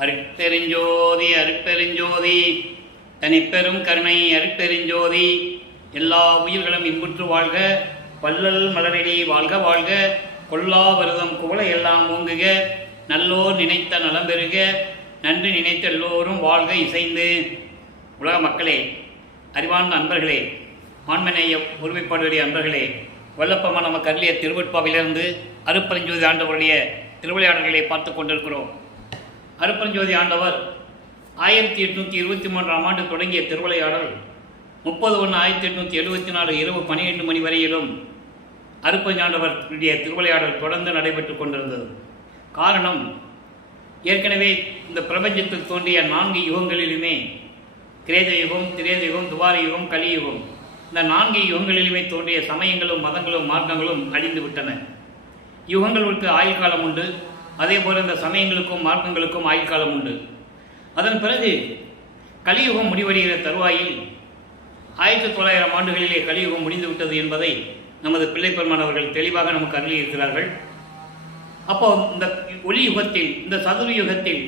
அருட்பெருஞ்சோதி அருட்பெருஞ்சோதி தனிப்பெரும் கருணை அருட்பெருஞ்சோதி. எல்லா உயிர்களும் இன்புற்று வாழ்க, வள்ளல் மலரடி வாழ்க வாழ்க, கொல்லா விரதம் குவளை எல்லாம் ஓங்குக, நல்லோர் நினைத்த நலம் பெறுக, நன்றி நினைத்த எல்லோரும் வாழ்க இசைந்து. உலக மக்களே, அறிவார்ந்த அன்பர்களே, ஆண்மநேய ஒருமைப்பாடுடைய அன்பர்களே, வல்லப்பமா நமக்கு அருளிய திருவட்பாவிலிருந்து அருட்பெருஞ்சோதி ஆண்டவருடைய திருவிளையாடல்களை பார்த்து கொண்டிருக்கிறோம். அருட்பெருஞ்சோதி ஆண்டவர் 1823ஆம் ஆண்டு தொடங்கிய திருவிளையாடல் 30/1/1874 இரவு 12 மணி வரையிலும் அருட்பெருஞ்சாண்டவருடைய திருவிளையாடல் தொடர்ந்து நடைபெற்று கொண்டிருந்தது. காரணம், ஏற்கனவே இந்த பிரபஞ்சத்தில் தோன்றிய 4 யுகங்களிலுமே, கிரேத யுகம், திரேத யுகம், துவார யுகம், கலியுகம், இந்த 4 யுகங்களிலுமே தோன்றிய சமயங்களும் மதங்களும் மார்க்கங்களும் அழிந்து விட்டன. யுகங்களுக்கு ஆயுள் காலம் உண்டு, அதே போல இந்த சமயங்களுக்கும் மார்க்கங்களுக்கும் ஆயுள் காலம் உண்டு. அதன் பிறகு கலியுகம் முடிவடைகிற தருவாயில் 1900 ஆண்டுகளிலே கலியுகம் முடிந்துவிட்டது என்பதை நமது பிள்ளைப்பெருமான் அவர்கள் தெளிவாக நமக்கு அருளியிருக்கிறார்கள். அப்போ இந்த ஒளி யுகத்தில், இந்த சதுர யுகத்தில்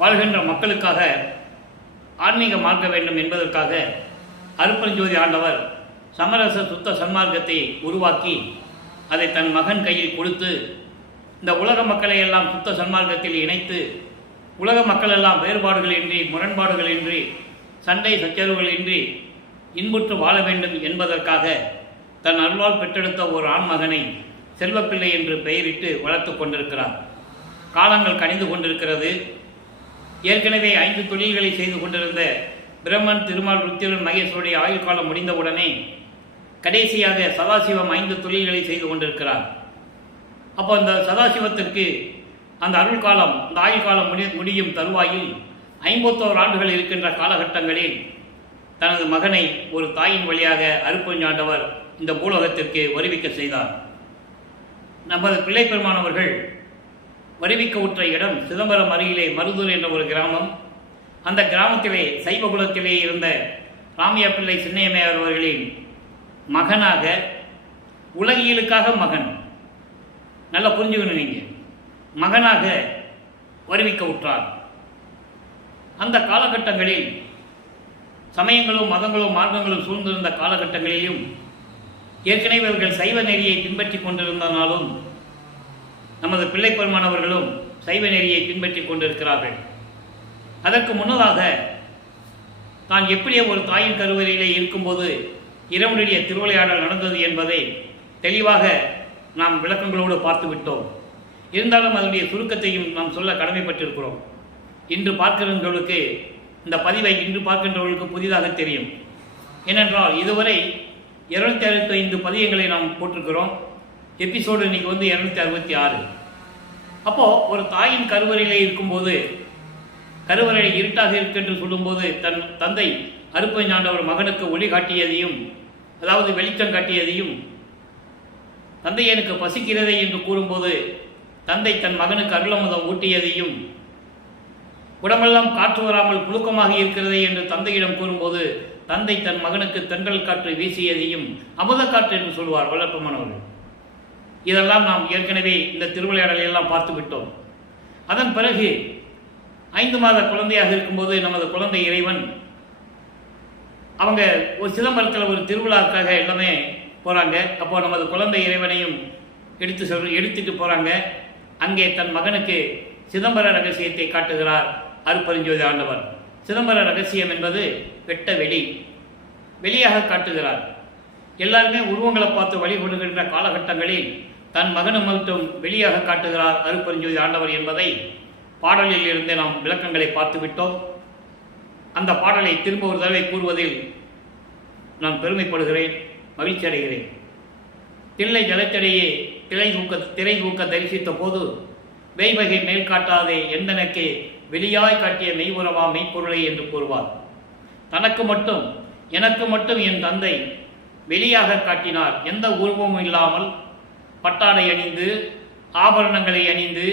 வாழ்கின்ற மக்களுக்காக ஆன்மீக மார்க்க வேண்டும் என்பதற்காக அருட்பெருஞ்சோதி ஆண்டவர் சமரச சுத்த சன்மார்க்கத்தை உருவாக்கி அதை தன் மகன் கையில் கொடுத்து இந்த உலக மக்களை எல்லாம் சுத்த சன்மார்க்கத்தில் இணைத்து உலக மக்கள் எல்லாம் வேறுபாடுகள் இன்றி, முரண்பாடுகள் இன்றி, சண்டை சச்சரவுகள் இன்றி இன்புற்று வாழ வேண்டும் என்பதற்காக தன் அருளால் பெற்றெடுத்த ஒரு ஆண்மகனை செல்வப்பிள்ளை என்று பெயரிட்டு வளர்த்து கொண்டிருக்கிறார். காலங்கள் கணிந்து கொண்டிருக்கிறது. ஏற்கனவே 5 தொழில்களை செய்து கொண்டிருந்த பிரம்மன், திருமால், ருத்திரன், மகேஸ்வருடைய ஆயுள் காலம் முடிந்தவுடனே கடைசியாக சதாசிவம் 5 தொழில்களை செய்து கொண்டிருக்கிறார். அப்போ அந்த சதாசிவத்திற்கு அந்த அருள் காலம், அந்த ஆயுள் காலம் முடியும் தருவாயில் 51 ஆண்டுகள் இருக்கின்ற காலகட்டங்களில் தனது மகனை ஒரு தாயின் வழியாக அருட்பெருஞ்சாண்டவர் இந்த பூலோகத்திற்கு வருவிக்க செய்தார். நமது பிள்ளைப்பெருமானவர்கள் வருவிக்க உற்ற இடம் சிதம்பரம் அருகிலே மருதூர் என்ற ஒரு கிராமம். அந்த கிராமத்திலே சைவகுலத்திலே இருந்த ராமையா பிள்ளை சின்னையம்மையார் அவர்களின் மகனாக, உலகியலுக்காக மகன், நல்லா புரிஞ்சுக்கணும் நீங்கள், மகனாக வருவிக்க உற்றார். அந்த காலகட்டங்களில் சமயங்களும் மதங்களும் மார்க்கங்களும் சூழ்ந்திருந்த காலகட்டங்களிலும் ஏற்கனவே இவர்கள் சைவ நெறியை பின்பற்றி கொண்டிருந்தனாலும் நமது பிள்ளைப்பெருமானவர்களும் சைவ நெறியை பின்பற்றி கொண்டிருக்கிறார்கள். அதற்கு முன்னதாக தான் எப்படியே ஒரு தாயின் கருவறையிலே இருக்கும்போது இறைவனுடைய திருவிளையாடல் நடந்தது என்பதை தெளிவாக நாம் விளக்கங்களோடு பார்த்து விட்டோம். இருந்தாலும் அதனுடைய சுருக்கத்தையும் நாம் சொல்ல கடமைப்பட்டிருக்கிறோம். இன்று பார்க்கிறவர்களுக்கு, இந்த பதிவை இன்று பார்க்கின்றவர்களுக்கு புதிதாக தெரியும். ஏனென்றால் இதுவரை 265 பதியங்களை நாம் போட்டிருக்கிறோம். எபிசோடு இன்றைக்கி 266. அப்போது ஒரு தாயின் கருவறையிலே இருக்கும்போது, கருவறை இருட்டாக இருக்கென்று சொல்லும்போது தன் தந்தை அருட்பெருஞ்சாண்டவர் மகனுக்கு ஒளி காட்டியதையும், அதாவது வெளிச்சம் காட்டியதையும், தந்தை எனக்கு பசிக்கிறதே என்று கூறும்போது தந்தை தன் மகனுக்கு அருளமுதம் ஊட்டியதையும், உடம்பெல்லாம் காற்று வராமல் புழுக்கமாக இருக்கிறதே என்று தந்தையிடம் கூறும்போது தந்தை தன் மகனுக்கு தென்றல் காற்று வீசியதையும் அமுத காற்று என்று சொல்வார் வல்லப்பமானவர்கள். இதெல்லாம் நாம் ஏற்கனவே இந்த திருவிளையாடலை எல்லாம் பார்த்து விட்டோம். அதன் பிறகு 5 மாத குழந்தையாக இருக்கும்போது நமது குழந்தை இறைவன், அவங்க ஒரு சிதம்பரத்தில் ஒரு திருவிழாவுக்காக எல்லாமே போகிறாங்க. அப்போ நமது குழந்தை இறைவனையும் எடுத்துட்டு போகிறாங்க. அங்கே தன் மகனுக்கு சிதம்பர ரகசியத்தை காட்டுகிறார் அருட்பெருஞ்சோதி ஆண்டவர். சிதம்பர ரகசியம் என்பது வெட்ட வெளியாக காட்டுகிறார். எல்லாருமே உருவங்களை பார்த்து வழிபடுகின்ற காலகட்டங்களில் தன் மகனும் மட்டும் வெளியாக காட்டுகிறார் அருட்பெருஞ்சோதி ஆண்டவர் என்பதை பாடலில் இருந்து நாம் விளக்கங்களை பார்த்து விட்டோம். அந்த பாடலை திரும்ப ஒரு தடவை கூறுவதில் நான் பெருமைப்படுகிறேன், மகிழ்ச்சி அடைகிறேன். தில்லை ஜலத்தடையே திரை தூக்க தரிசித்த போது வெய்வகை மேல் காட்டாதே எந்தனக்கே வெளியாய் காட்டிய மெய்வுறவா மெய்ப்பொருளை என்று கூறுவார். தனக்கு மட்டும், எனக்கு மட்டும் என் தந்தை வெளியாக காட்டினார். எந்த உருவமும் இல்லாமல், பட்டாடை அணிந்து, ஆபரணங்களை அணிந்து,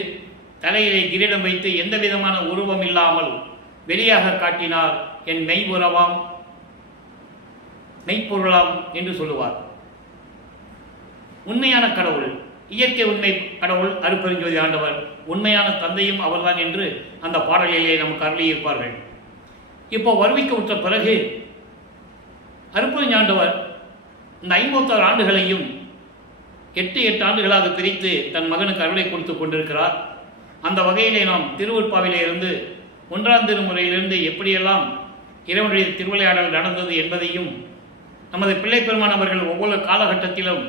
தலையிலே கிரீடம் வைத்து, எந்த விதமான உருவம் இல்லாமல் வெளியாக காட்டினார் என் மெய்வுறவாம் மெய்ப்பொருளாம் என்று சொல்லுவார். உண்மையான கடவுள், இயற்கை உண்மை கடவுள் அருட்பெருஞ்சோதி ஆண்டவர் உண்மையான தந்தையும் அவர்தான் என்று அந்த பாடலிலே நமக்கு அருளியிருப்பார்கள். இப்போ வருவிக்க விட்ட பிறகு அருட்பெருஞ்சாண்டவர் இந்த 56 ஆண்டுகளையும் 8 ஆண்டுகளாக பிரித்து தன் மகனுக்கு அருளை கொடுத்து கொண்டிருக்கிறார். அந்த வகையிலே நாம் திருவருட்பாவிலே இருந்து 1ஆம் திருமுறையிலிருந்து எப்படியெல்லாம் இறைவனுடைய திருவிளையாடல் நடந்தது என்பதையும், நமது பிள்ளை பெருமான் அவர்கள் ஒவ்வொரு காலகட்டத்திலும்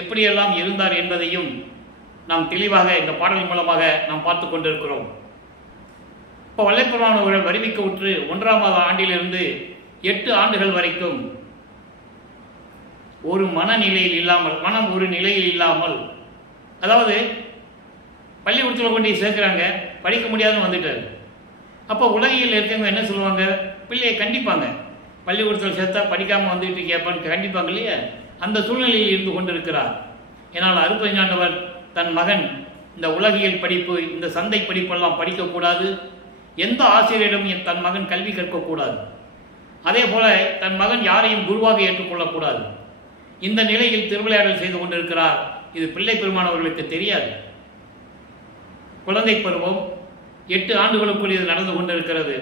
எப்படியெல்லாம் இருந்தார் என்பதையும் நாம் தெளிவாக இந்த பாடல் மூலமாக நாம் பார்த்து கொண்டிருக்கிறோம். இப்போ வல்லைப்பெருமான் அவர்கள் வருவிக்க உற்று 1ஆம் ஆண்டிலிருந்து 8 ஆண்டுகள் வரைக்கும் ஒரு மனநிலையில் இல்லாமல், மனம் ஒரு நிலையில் இல்லாமல், அதாவது பள்ளிக்கூடத்தில் கொண்டு சேர்க்குறாங்க, படிக்க முடியாதுன்னு வந்துட்டார். அப்போ உலகில் இருக்கவங்க என்ன சொல்லுவாங்க? பிள்ளையை கண்டிப்பாங்க. பள்ளிக்கூடத்தில் சேர்த்தா படிக்காமல் வந்துட்டு கேட்பான்னு கண்டிப்பாங்க இல்லையா? அந்த சூழ்நிலையில் இருந்து கொண்டிருக்கிறார். ஏன்னால் அருட்பெருஞ்சாண்டவர் தன் மகன் இந்த உலகியல் படிப்பு, இந்த சந்தை படிப்பெல்லாம் படிக்கக்கூடாது, எந்த ஆசிரியரிடம் தன் மகன் கல்வி கற்கக்கூடாது, அதே போல தன் மகன் யாரையும் குருவாக ஏற்றுக்கொள்ளக்கூடாது. இந்த நிலையில் திருவிளையாடல் செய்து கொண்டிருக்கிறார். இது பிள்ளை பெருமானவர்களுக்கு தெரியாது. குழந்தை பருவம் 8 ஆண்டுகளுக்குள் இது நடந்து கொண்டிருக்கிறது.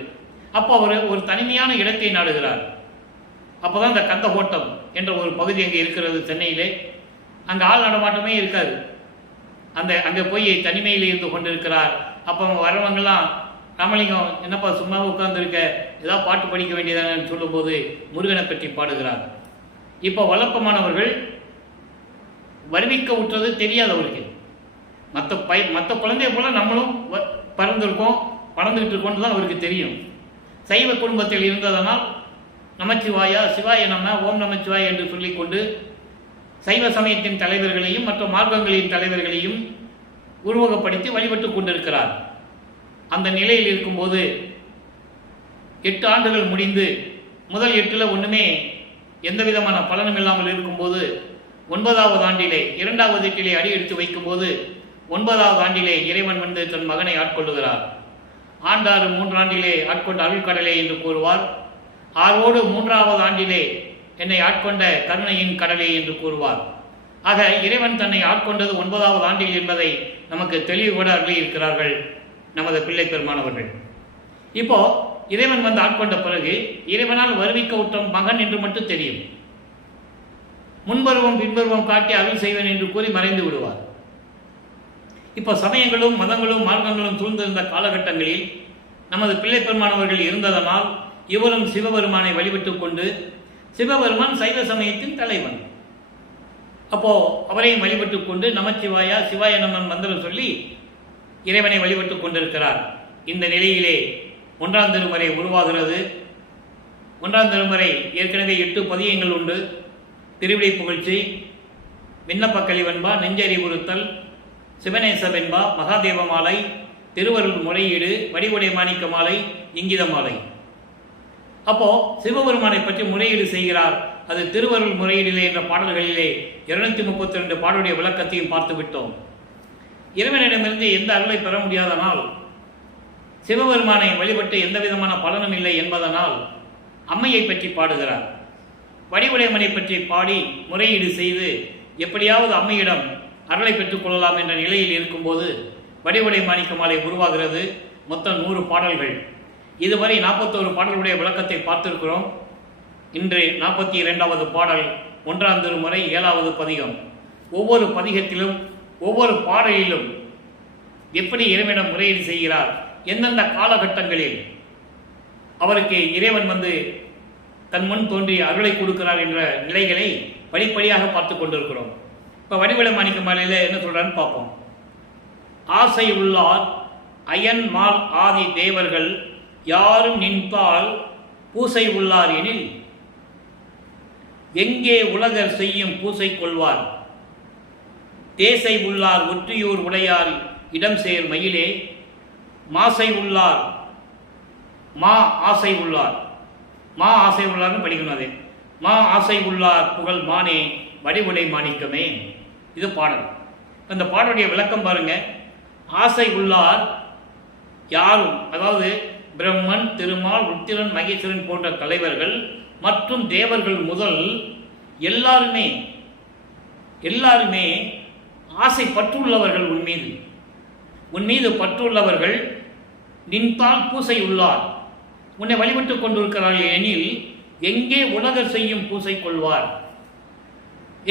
அப்போ அவர் ஒரு தனிமையான இடத்தை நாடுகிறார். அப்போதான் இந்த கந்தகோட்டம் என்ற ஒரு பகுதி அங்கே இருக்கிறது சென்னையிலே. அங்கே ஆள் நடமாட்டமே இருக்காது. அங்கே போய் தனிமையில் இருந்து கொண்டிருக்கிறார். அப்போ வரவங்கெல்லாம், ராமலிங்கம் என்னப்பா சும்மா உட்கார்ந்துருக்க, ஏதாவது பாட்டு படிக்க வேண்டியதானு சொல்லும்போது முருகனை பற்றி பாடுகிறார். இப்போ வல்லப்பமானவர்கள் வருவிக்க விட்டது தெரியாதவருக்கு. மற்ற குழந்தைய போல நம்மளும் பறந்துருக்கோம், பறந்துகிட்டு இருக்கோன்னு தான் அவருக்கு தெரியும். சைவ குடும்பத்தில் இருந்ததனால் நமச்சிவாயா, சிவாய நம, ஓம் நமச்சிவாய் என்று சொல்லிக்கொண்டு சைவ சமயத்தின் தலைவர்களையும் மற்ற மார்க்கங்களின் தலைவர்களையும் உருவகப்படுத்தி வழிபட்டு கொண்டிருக்கிறார். அந்த நிலையில் இருக்கும்போது 8 ஆண்டுகள் முடிந்து முதல் 8 ஒன்றுமே எந்த விதமான பலனும் இல்லாமல் இருக்கும்போது 9ஆவது ஆண்டிலே 2வது எட்டிலே அடி எடுத்து வைக்கும்போது 9ஆவது ஆண்டிலே இறைவன் வந்து தன் மகனை ஆட்கொள்ளுகிறார். ஆண்டாறு 3 ஆண்டிலே ஆட்கொண்ட அருள்கடலே என்று கூறுவார். ஆரோடு 3வது ஆண்டிலே என்னை ஆட்கொண்ட கருணையின் கடலே என்று கூறுவார். ஆக இறைவன் தன்னை ஆட்கொண்டது 9வது ஆண்டில் என்பதை நமக்கு தெளிவுபட அருளி இருக்கிறார்கள் நமது பிள்ளை பெருமானவர்கள். இப்போ இறைவன் வந்து ஆட்கொண்ட பிறகு இறைவனால் வருவிக்க விட்ட மகன் என்று மட்டும் தெரியும். முன்பருவம் பின்பருவம் காட்டி அருள் செய்வேன் என்று கூறி மறைந்து விடுவார். இப்போ சமயங்களும் மதங்களும் மார்க்கங்களும் சூழ்ந்திருந்த காலகட்டங்களில் நமது பிள்ளை பெருமானவர்கள் இருந்ததனால் இவரும் சிவபெருமானை வழிபட்டு கொண்டு, சிவபெருமான் சைவ சமயத்தின் தலைவன், அப்போ அவரையும் வழிபட்டு கொண்டு நமச்சிவாயா சிவாய நமன் மந்திரம் சொல்லி இறைவனை வழிபட்டு கொண்டிருக்கிறார். இந்த நிலையிலே 1ஆம் திருமுறை உருவாகிறது. 1ஆம் திருமுறை ஏற்கனவே 8 பதியங்கள் உண்டு. திருவிடை புகழ்ச்சி, விண்ணப்ப கலிவன்பா, நெஞ்சறிவுறுத்தல், சிவநேச வெண்பா, மகாதேவ மாலை, திருவருள் முறையீடு, வடிவுடை மாணிக்க மாலை, இங்கித மாலை. அப்போ சிவபெருமானை பற்றி முறையீடு செய்கிறார். அது திருவருள் முறையீடிலே என்ற பாடல்களிலே 232 பாடலுடைய விளக்கத்தையும் பார்த்து விட்டோம். இறைவனிடமிருந்து எந்த அருளை பெற முடியாதனால், சிவபெருமானை வழிபட்டு எந்த விதமான பலனும் இல்லை என்பதனால் அம்மையை பற்றி பாடுகிறார். வடிவுடையம்மனை பற்றி பாடி முறையீடு செய்து எப்படியாவது அம்மையிடம் அருளை பெற்றுக்கொள்ளலாம் என்ற நிலையில் இருக்கும்போது வடிவுடை மாணிக்க மாலை உருவாகிறது. மொத்தம் 100 பாடல்கள். இதுவரை 41 பாடல்களுடைய விளக்கத்தை பார்த்திருக்கிறோம். இன்று 42வது பாடல், 1ஆம் திருமுறை 7வது பதிகம். ஒவ்வொரு பதிகத்திலும் ஒவ்வொரு பாடலிலும் எப்படி இறைவனிடம் முறையீடு செய்கிறார், எந்தெந்த காலகட்டங்களில் அவருக்கு இறைவன் வந்து தன் முன் தோன்றி அருளை கொடுக்கிறார் என்ற நிலைகளை படிப்படியாக பார்த்து கொண்டிருக்கிறோம். இப்போ வடிவுடை மாணிக்க மாலையில் என்ன சொல்றான்னு பார்ப்போம். ஆசை உள்ளார் அயன் மால் ஆதி தேவர்கள் யாரும் நின்பால் பூசை உள்ளார் எனில் எங்கே உலகர் செய்யும் பூசை கொள்வார். தேசை உள்ளார் ஒற்றியூர் உடையார் இடம் சேர் மயிலே மாசை உள்ளார் மா ஆசை உள்ளார். மா ஆசை உள்ளார்னு படிக்கணும். அதே மா ஆசை உள்ளார் புகழ் மானே வடிவுடை மாணிக்கமே. இது பாடல். அந்த பாடலுடைய விளக்கம் பாருங்க. ஆசை உள்ளார் யாரும், அதாவது பிரம்மன், திருமால், ருத்திரன், மகேஸ்வரன் போன்ற தலைவர்கள் மற்றும் தேவர்கள் முதல் எல்லாருமே ஆசை பற்றுள்ளவர்கள் உன்மீது. உன் மீது பற்றுள்ளவர்கள் நின்பால் பூசை உள்ளார். உன்னை வழிபட்டுக் கொண்டிருக்கிறார்கள் எனில் எங்கே உலகர் செய்யும் பூசை கொள்வார்?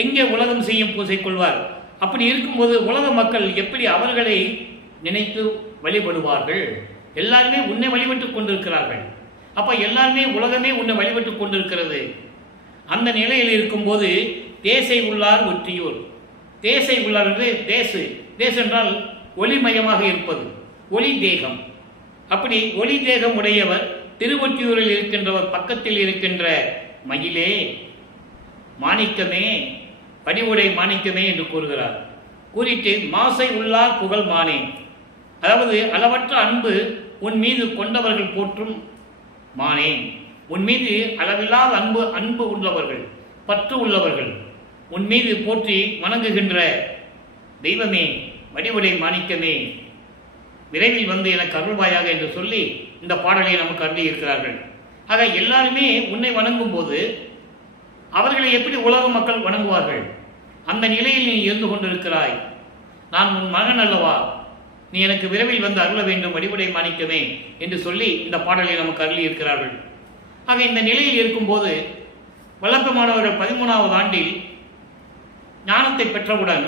எங்கே உலகம் செய்யும் பூசை கொள்வார்? அப்படி இருக்கும்போது உலக மக்கள் எப்படி அவர்களை நினைத்து வழிபடுவார்கள்? எல்லாருமே உன்னை வழிபட்டுக் கொண்டிருக்கிறார்கள். அப்போ எல்லாருமே உலகமே உன்னை வழிபட்டுக் கொண்டிருக்கிறது. அந்த நிலையில் இருக்கும்போது தேசை உள்ளார் ஒற்றியூர். தேசை உள்ளார் என்று தேசு என்றால் ஒளிமயமாக இருப்பது, ஒளி தேகம். அப்படி ஒளி தேகம் உடையவர் திருவொற்றியூரில் இருக்கின்றவர் பக்கத்தில் இருக்கின்ற மயிலே, மாணிக்கமே, பணிவுடை மாணிக்கமே என்று கூறுகிறார். கூறிட்டு மாசை உள்ளார் புகழ் மானே, அதாவது அளவற்ற அன்பு உன் மீது கொண்டவர்கள் போற்றும் மானே, உன் மீது அளவில்லாத அன்பு உள்ளவர்கள், பற்று உள்ளவர்கள், உன் மீது போற்றி வணங்குகின்ற தெய்வமே, வடிவுடை மாணிக்கமே, விரைவில் வந்து எனக்கு அருள்வாயாக என்று சொல்லி இந்த பாடலை நமக்கு அருளியிருக்கிறார்கள். ஆக எல்லாருமே உன்னை வணங்கும் போது அவர்களை எப்படி உலக மக்கள் வணங்குவார்கள்? அந்த நிலையில் நீ இருந்து கொண்டிருக்கிறாய். நான் உன் மகன் அல்லவா, நீ எனக்கு விரைவில் வந்து அருள வேண்டும் வடிவுடை மாணிக்கமே என்று சொல்லி இந்த பாடலை நமக்கு அருளியிருக்கிறார்கள். ஆக இந்த நிலையில் இருக்கும்போது வழக்கமானவர்கள் 13வது ஆண்டில் ஞானத்தை பெற்றவுடன்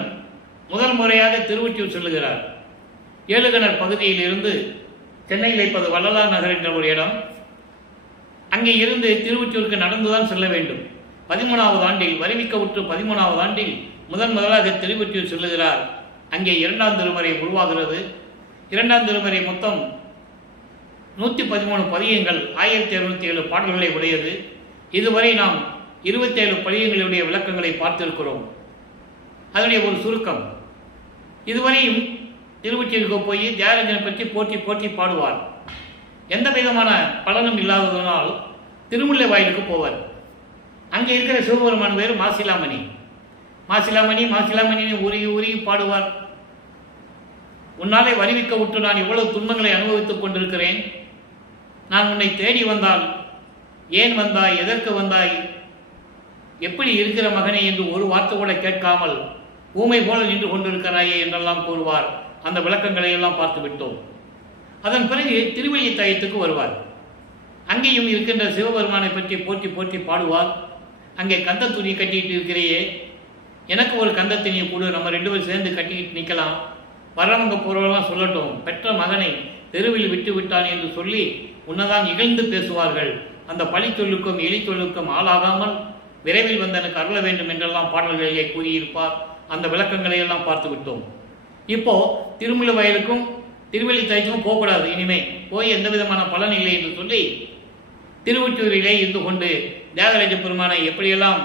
முதல் முறையாக திருவொற்றியூர் செல்லுகிறார். ஏழுகணர் பகுதியில் இருந்து சென்னையில் இருப்பது வள்ளலார் நகர் என்ற ஒரு இடம், அங்கே இருந்து திருவொற்றியூருக்கு நடந்துதான் செல்ல வேண்டும். 13வது ஆண்டில் வருவிக்கவுற்று 13வது ஆண்டில் முதலாக திருவொற்றியூர் செல்லுகிறார். அங்கே 2ஆம் திருமுறை உருவாகிறது. 2ஆம் திருமுறை மொத்தம் 113 பதியங்கள், 1207 பாடல்களை உடையது. இதுவரை நாம் 27 பதியங்களுடைய விளக்கங்களை பார்த்திருக்கிறோம். அதனுடைய ஒரு சுருக்கம். இதுவரையும் திருவொற்றியூருக்கு போய் தியாகராஜனை பற்றி போற்றி பாடுவார். எந்த விதமான பலனும் இல்லாததனால் திருமுல்லை வாயிலுக்கு போவார். அங்கே இருக்கிற சிவபெருமான் பேர் மாசிலாமணி. மாசிலாமணி உருகி பாடுவார். உன்னாலே வருவிக்க விட்டு நான் இவ்வளவு துன்பங்களை அனுபவித்துக் கொண்டிருக்கிறேன். நான் உன்னை தேடி வந்தால் ஏன் வந்தாய், எதற்கு வந்தாய், எப்படி இருக்கிற மகனே என்று ஒரு வார்த்தை கூட கேட்காமல் ஊமை போல நின்று கொண்டிருக்கிறாயே என்றெல்லாம் கூறுவார். அந்த விளக்கங்களை எல்லாம் பார்த்து விட்டோம். அதன் பிறகு திருவள்ளித்தாயத்துக்கு வருவார். அங்கேயும் இருக்கின்ற சிவபெருமானை பற்றி போற்றி பாடுவார். அங்கே கந்த துணி கட்டிக்கிட்டு இருக்கிறையே, எனக்கு ஒரு கந்த துணியை கொடு, நம்ம 2 பேரும் சேர்ந்து கட்டிக்கிட்டு நிற்கலாம், வரவங்க போகிறவெல்லாம் சொல்லட்டும், பெற்ற மகனை தெருவில் விட்டு விட்டான் என்று சொல்லி உன்னதான் இகழ்ந்து பேசுவார்கள். அந்த பழி சொல்லுக்கும் எலி சொல்லுக்கும் ஆளாகாமல் விரைவில் வந்து எனக்கு அருள வேண்டும் என்றெல்லாம் பாடல்களிலே கூறியிருப்பார். அந்த விளக்கங்களை எல்லாம் பார்த்து விட்டோம். இப்போ திருமுல்லை வயலுக்கும் திருவள்ளித்தாய்க்கும் போகக்கூடாது, இனிமே போய் எந்த விதமான பலன் இல்லை என்று சொல்லி திருவொற்றியூரிலே இருந்து கொண்டு தியாகராஜ பெருமானை எப்படியெல்லாம்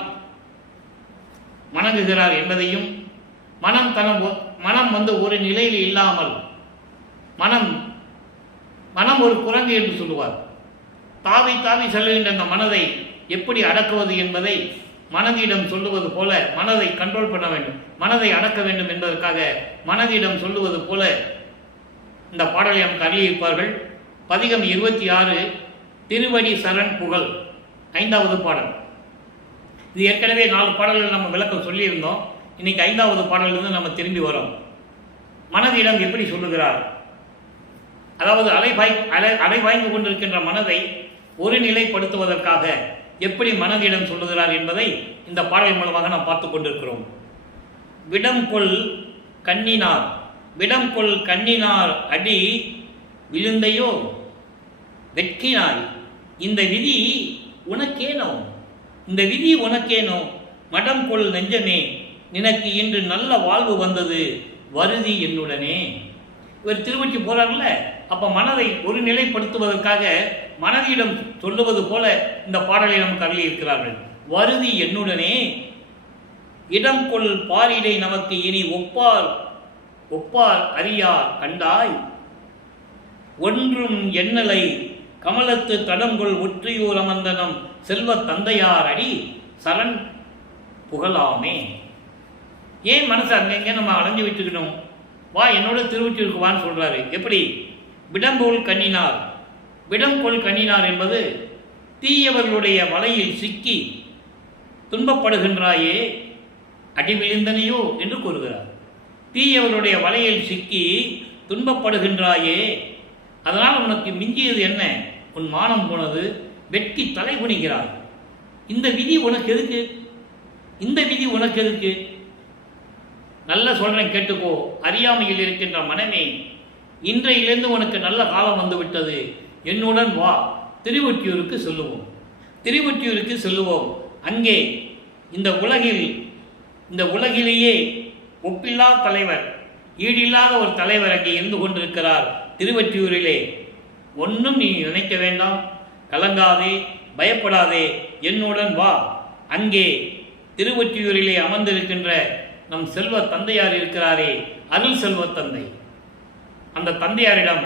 வணங்குகிறார் என்பதையும், மனம் வந்து ஒரு நிலையில் இல்லாமல் மனம் ஒரு குரங்கு என்று சொல்லுவார். தாவி செல்லுகின்ற அந்த மனதை எப்படி அடக்குவது என்பதை மனதிடம் சொல்லுவது போல, மனதை கண்ட்ரோல் பண்ண வேண்டும், மனதை அடக்க வேண்டும் என்பதற்காக மனதிடம் சொல்லுவது போல இந்த பாடலை நமக்கு அருளியிருப்பார்கள். பதிகம் 26 திருவடி சரண் புகழ் 5வது பாடல். இது ஏற்கனவே 4 பாடல்கள் நம்ம விளக்கம் சொல்லியிருந்தோம். இன்னைக்கு 5வது பாடலிருந்து நம்ம திரும்பி வரோம். மனதிடம் எப்படி சொல்லுகிறார், அதாவது அலை வாய்ந்து கொண்டிருக்கின்ற மனதை ஒரு நிலைப்படுத்துவதற்காக எப்படி மனதிடம் சொல்லுகிறார் என்பதை இந்த பாடல் மூலமாக நாம் பார்த்து கொண்டிருக்கிறோம். விடம் கொள் கண்ணினார் அடி விழுந்தையோ வெட்கினாய், இந்த விதி உனக்கேனோ மடம் கொள் நெஞ்சமே, நினக்கு இன்று நல்ல வாழ்வு வந்தது வருதி என்னுடனே. இவர் திருவொற்றி போறார்ல, அப்ப மனதை ஒரு நிலைப்படுத்துவதற்காக மனதிடம் சொல்லுவது போல இந்த பாடலை நமக்கு அருளி இருக்கிறார்கள். வருதி என்னுடனே இடம் கொள் பாரிடை நமக்கு இனி ஒப்பார் அறியா கண்டாய், ஒன்றும் எண்ணலை கமலத்து தடங்கொள் ஒற்றியூர் அமர்ந்தனம் செல்வ தந்தையார் அடி சரண் புகழாமே. ஏன் மனசு அங்கங்க நம்ம அலைஞ்சு வச்சுக்கணும்? வா என்னோட திருவொற்றியூருக்கு வான்னு சொல்றாரு. எப்படி? விடம்பொல் கண்ணினார் என்பது தீயவர்களுடைய வலையில் சிக்கி துன்பப்படுகின்றாயே அடி விழுந்தனையோ என்று கூறுகிறார். தீயவர்களுடைய வலையில் சிக்கி துன்பப்படுகின்றாயே, அதனால் உனக்கு மிஞ்சியது என்ன? உன் மானம் போனது, வெட்கி தலை குனிகிறாய். இந்த விதி உனக்கு எதுக்கு? இந்த விதி உனக்கு எதுக்கு? நல்ல சொல்றேன், கேட்டுக்கோ. அறியாமையில் இருக்கின்ற மனமே, இன்றையிலிருந்து உனக்கு நல்ல காலம் வந்துவிட்டது. என்னுடன் வா, திருவொற்றியூருக்கு செல்லுவோம். திருவொற்றியூருக்கு செல்லுவோம். அங்கே இந்த உலகிலேயே ஒப்பில்லா தலைவர், ஈடில்லாத ஒரு தலைவர் அங்கே இருந்து கொண்டிருக்கிறார் திருவொற்றியூரிலே. ஒன்றும் நீ நினைக்க வேண்டாம், கலங்காதே, பயப்படாதே, என்னுடன் வா. அங்கே திருவொற்றியூரிலே அமர்ந்திருக்கின்ற நம் செல்வ தந்தையார் இருக்கிறாரே, அருள் செல்வ தந்தை, அந்த தந்தையாரிடம்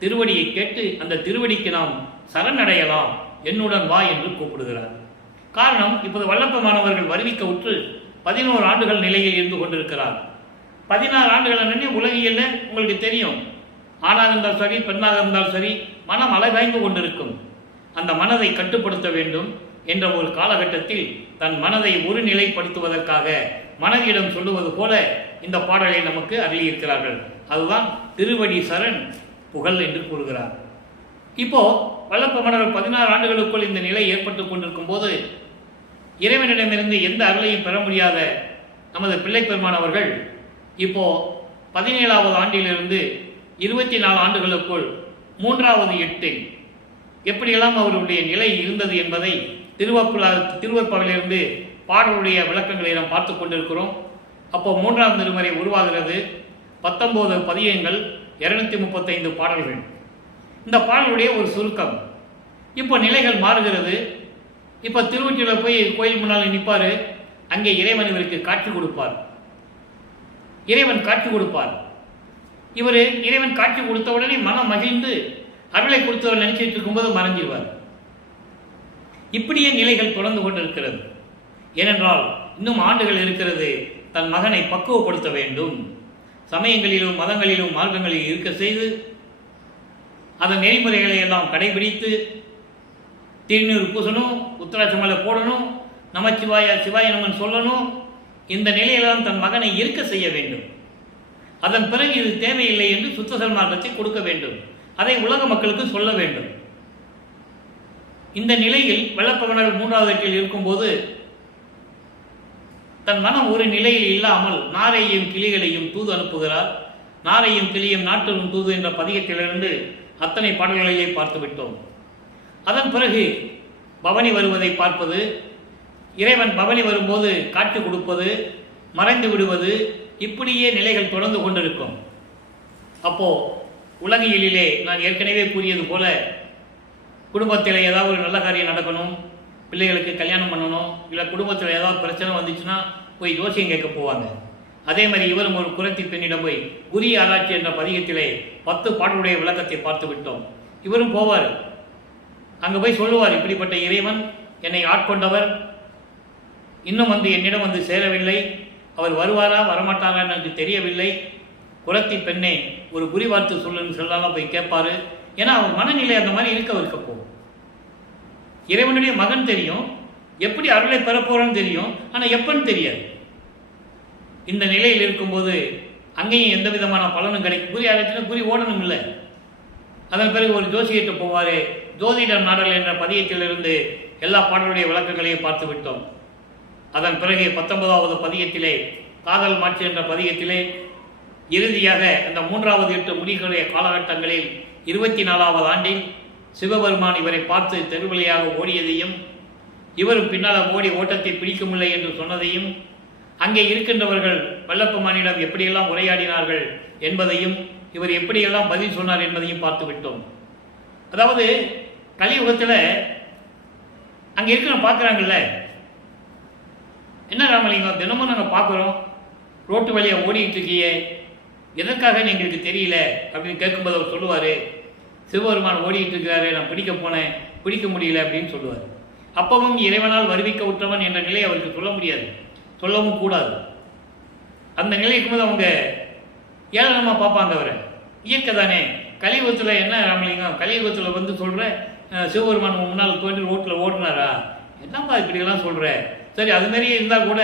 திருவடியை கேட்டு அந்த திருவடிக்கு நாம் சரணடையலாம், என்னுடன் வா என்று கூப்பிடுகிறார். காரணம், இப்போது வல்லப்ப மாணவர்கள் வருவிக்க உற்று 11 ஆண்டுகள் நிலையில் இருந்து கொண்டிருக்கிறார். 16 ஆண்டுகள் என்னன்னே உலகியல்ல உங்களுக்கு தெரியும். ஆணாக இருந்தால் சரி, பெண்ணாக இருந்தால் சரி, மனம் அலைவாய்ந்து கொண்டிருக்கும். அந்த மனதை கட்டுப்படுத்த வேண்டும் என்ற ஒரு காலகட்டத்தில் தன் மனதை ஒரு நிலைப்படுத்துவதற்காக மனதிடம் சொல்லுவது போல இந்த பாடலை நமக்கு அருளியிருக்கிறார்கள். அதுதான் திருவடி சரண் புகழ் என்று கூறுகிறார். இப்போ வல்லப்ப மன்னர்கள் 16 ஆண்டுகளுக்குள் இந்த நிலை ஏற்பட்டு கொண்டிருக்கும் போது இறைவனிடமிருந்து எந்த அருளையும் பெற முடியாத நமது பிள்ளை பெருமான் அவர்கள் இப்போ 17வது ஆண்டிலிருந்து 24 ஆண்டுகளுக்குள் 3வது எட்டில் எப்படியெல்லாம் அவருடைய நிலை இருந்தது என்பதை திருவருட்பாவிலிருந்து பாடலுடைய விளக்கங்களை நாம் பார்த்து கொண்டிருக்கிறோம். அப்போ 3ஆம் திருமுறை உருவாகிறது. 19 பதியங்கள், 235 பாடல்கள். இந்த பாடலுடைய ஒரு சுருக்கம். இப்போ நிலைகள் மாறுகிறது. இப்போ திருவொற்றியூரில் போய் கோயில் முன்னால் நிற்பார். அங்கே இறைவன் இவருக்கு காட்சி கொடுப்பார். இறைவன் காட்சி கொடுப்பார். இவர் இறைவன் காட்சி கொடுத்த உடனே மனம் மகிழ்ந்து அருளை கொடுத்தவர் நினைச்சிட்டு இருக்கும்போது மறைஞ்சிருவார். இப்படியே நிலைகள் தொடர்ந்து கொண்டிருக்கிறது. ஏனென்றால் இன்னும் ஆண்டுகள் இருக்கிறது. தன் மகனை பக்குவப்படுத்த வேண்டும். சமயங்களிலும் மதங்களிலும் மார்க்கங்களில் இருக்க செய்து அதன் நெறிமுறைகளை எல்லாம் கடைபிடித்து திருநீர் பூசணும், உத்தராட்சமலை போடணும், நமச்சிவாய சிவாய நமன் சொல்லணும். இந்த நிலையெல்லாம் தன் மகனை இருக்க செய்ய வேண்டும். அதன் பிறகு இது தேவையில்லை என்று சுத்த சன்மார்க்கத்தை கொடுக்க வேண்டும். அதை உலக மக்களுக்கு சொல்ல வேண்டும். இந்த நிலையில் வல்லப்ப மன்னர் 3வது எட்டில் இருக்கும்போது தன் மனம் ஒரு நிலையில் இல்லாமல் நாரையும் கிளிகளையும் தூது அனுப்புகிறார். நாரையும் கிளியும் நாட்டரும் தூது என்ற பதிகத்திலிருந்து அத்தனை பாடல்களையே பார்த்து விட்டோம். அதன் பிறகு பவனி வருவதை பார்ப்பது, இறைவன் பவனி வரும்போது காட்சி கொடுப்பது, மறைந்து விடுவது, இப்படியே நிலைகள் தொடர்ந்து கொண்டிருக்கும். அப்போ உலகியலிலே நான் ஏற்கனவே கூறியது போல குடும்பத்தில் ஏதாவது ஒரு நல்ல காரியம் நடக்கணும், பிள்ளைகளுக்கு கல்யாணம் பண்ணணும், இல்லை குடும்பத்தில் ஏதாவது பிரச்சனை வந்துச்சுன்னா போய் ஜோசியம் கேட்க போவாங்க. அதே மாதிரி இவரும் ஒரு குரத்தி பெண்ணிடம் போய் குரி ஆராய்ச்சி என்ற பதிகத்திலே 10 பாடலுடைய விளக்கத்தை பார்த்து விட்டோம். இவரும் போவார், அங்கே போய் சொல்லுவார், இப்படிப்பட்ட இறைவன் என்னை ஆட்கொண்டவர், இன்னும் என்னிடம் சேரவில்லை, அவர் வருவாரா வரமாட்டாரா எனக்கு தெரியவில்லை, குரத்தி பெண்ணே ஒரு குறி வார்த்தை சொல்லுன்னு சொல்லலாம் போய் கேட்பாரு. ஏன்னா அவர் மனநிலை அந்த மாதிரி இருக்க போகும். இறைவனுடைய மகன் தெரியும், எப்படி அருளை பெறப்போறோன்னு தெரியும், ஆனால் எப்பன்னு தெரியாது. இந்த நிலையில் இருக்கும்போது அங்கேயும் எந்த விதமான பலனும் கிடைக்கும். குறி ஆராய்ச்சினா குறி ஓடணும் இல்லை. அதன் பிறகு ஒரு ஜோசியிட்டு போவார். ஜோதிடர் நாடல் என்ற பதியத்திலிருந்து எல்லா பாடலுடைய விளக்கங்களையும் பார்த்து விட்டோம். அதன் பிறகு 19வது பதியத்திலே காதல் மாட்சி என்ற பதியத்திலே இறுதியாக அந்த 3வது எட்டு முடிகளுடைய காலகட்டங்களில் 24வது ஆண்டில் சிவபெருமான் இவரை பார்த்து தெருவழியாக ஓடியதையும், இவரும் பின்னால் ஓடி ஓட்டத்தை பிடிக்கவில்லை என்று சொன்னதையும், அங்கே இருக்கின்றவர்கள் வல்லப்பமானிடம் எப்படியெல்லாம் உரையாடினார்கள் என்பதையும், இவர் எப்படியெல்லாம் பதில் சொன்னார் என்பதையும் பார்த்து விட்டோம். அதாவது கலியுகத்தில் அங்கே இருக்கிற பார்க்குறாங்கல்ல, என்ன ராமலிங்கம் தினமும் நாங்கள் பார்க்குறோம், ரோட்டு வழியாக ஓடிட்டு இருக்கியே, எதற்காக எங்களுக்கு தெரியல அப்படின்னு கேட்கும்போது அவர் சொல்லுவார், சிவபெருமான் ஓடிட்டு இருக்கிறாரு, நான் பிடிக்க போனேன், பிடிக்க முடியல அப்படின்னு சொல்லுவார். அப்பவும் இறைவனால் வருவிக்க உற்றவன் என்ற நிலையை அவருக்கு சொல்ல முடியாது, சொல்லவும் கூடாது. அந்த நிலைக்கும் போது அவங்க ஏளனமாக பார்ப்பாங்க அவரை. இயற்கை தானே. கலியுகத்தில் என்ன ராமலிங்கம், கலியுகத்தில் சொல்கிற சிவபெருமான் முன்னால் தோன்றி ரோட்டில் ஓடினாரா, என்னப்பா இப்படியெல்லாம் சொல்கிற, சரி அது மாதிரியே இருந்தால் கூட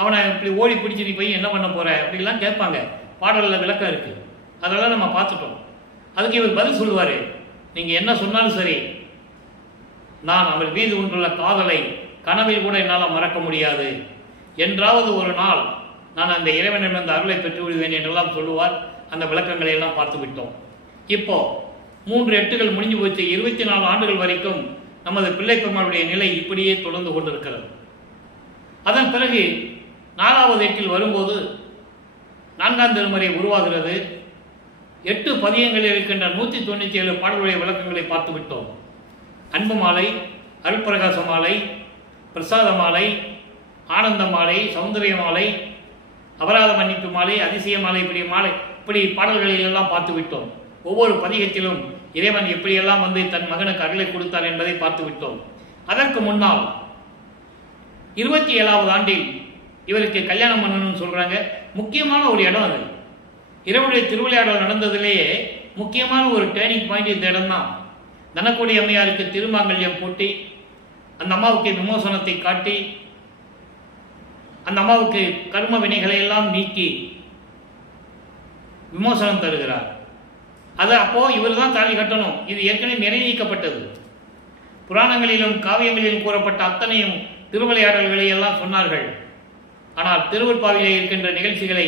அவனை இப்படி ஓடி பிடிச்சி நீ போய் என்ன பண்ண போகிற அப்படிலாம் கேட்பாங்க. பாடலில் விளக்கம் இருக்குது. அதெல்லாம் நம்ம பார்த்துட்டோம். அதுக்கு இவர் பதில் சொல்லுவார், நீங்கள் என்ன சொன்னாலும் சரி, நான் அவர் மீது கொண்டுள்ள காதலை கனவில் கூட என்னால் மறக்க முடியாது, என்றாவது ஒரு நாள் நான் அந்த இறைவனிடமிருந்து அருளை பெற்று விடுவேன் என்றெல்லாம் சொல்லுவார். அந்த விளக்கங்களை எல்லாம் பார்த்து விட்டோம். இப்போ 3 எட்டுகள் முடிஞ்சு போச்சு. 24 ஆண்டுகள் வரைக்கும் நமது பிள்ளை பெருமாளுடைய நிலை இப்படியே தொடர்ந்து கொண்டிருக்கிறது. அதன் பிறகு 4வது எட்டில் வரும்போது 4ஆம் திருமுறை உருவாகிறது. 8 பதியங்களில் இருக்கின்ற 197 பாடல்களுடைய விளக்கங்களை பார்த்து விட்டோம். அன்பு மாலை, அருட்பிரகாச மாலை, பிரசாத மாலை, ஆனந்த மாலை, சௌந்தரிய மாலை, அபராத மன்னிப்பு மாலை, அதிசய மாலை, இப்படி பாடல்களில் எல்லாம் பார்த்து விட்டோம். ஒவ்வொரு பதிகத்திலும் இறைவன் எப்படியெல்லாம் வந்து தன் மகனுக்கு அருளை கொடுத்தார் என்பதை பார்த்து விட்டோம். அதற்கு முன்னால் 27வது ஆண்டில் இவருக்கு கல்யாணம் பண்ணணும்னு சொல்றாங்க. முக்கியமான ஒரு இடம் அது. இறைவனுடைய திருவிளையாடல் நடந்ததிலேயே முக்கியமான ஒரு டேர்னிங் பாயிண்ட் இந்த இடம் தான். தனக்கோடி அம்மையாருக்கு திருமாங்கல்யம் பூட்டி அந்த அம்மாவுக்கு விமோசனத்தை காட்டி அந்த அம்மாவுக்கு கர்ம வினைகளை எல்லாம் நீக்கி விமோசனம் தருகிறார். அது அப்போ இவர் தான் தாலி கட்டணும். இது ஏற்கனவே நிறைவேற்றப்பட்டது. புராணங்களிலும் காவியங்களிலும் கூறப்பட்ட அத்தனையும் திருவிளையாடல்களை எல்லாம் சொன்னார்கள். ஆனால் திருவற்பாவிலே இருக்கின்ற நிகழ்ச்சிகளை,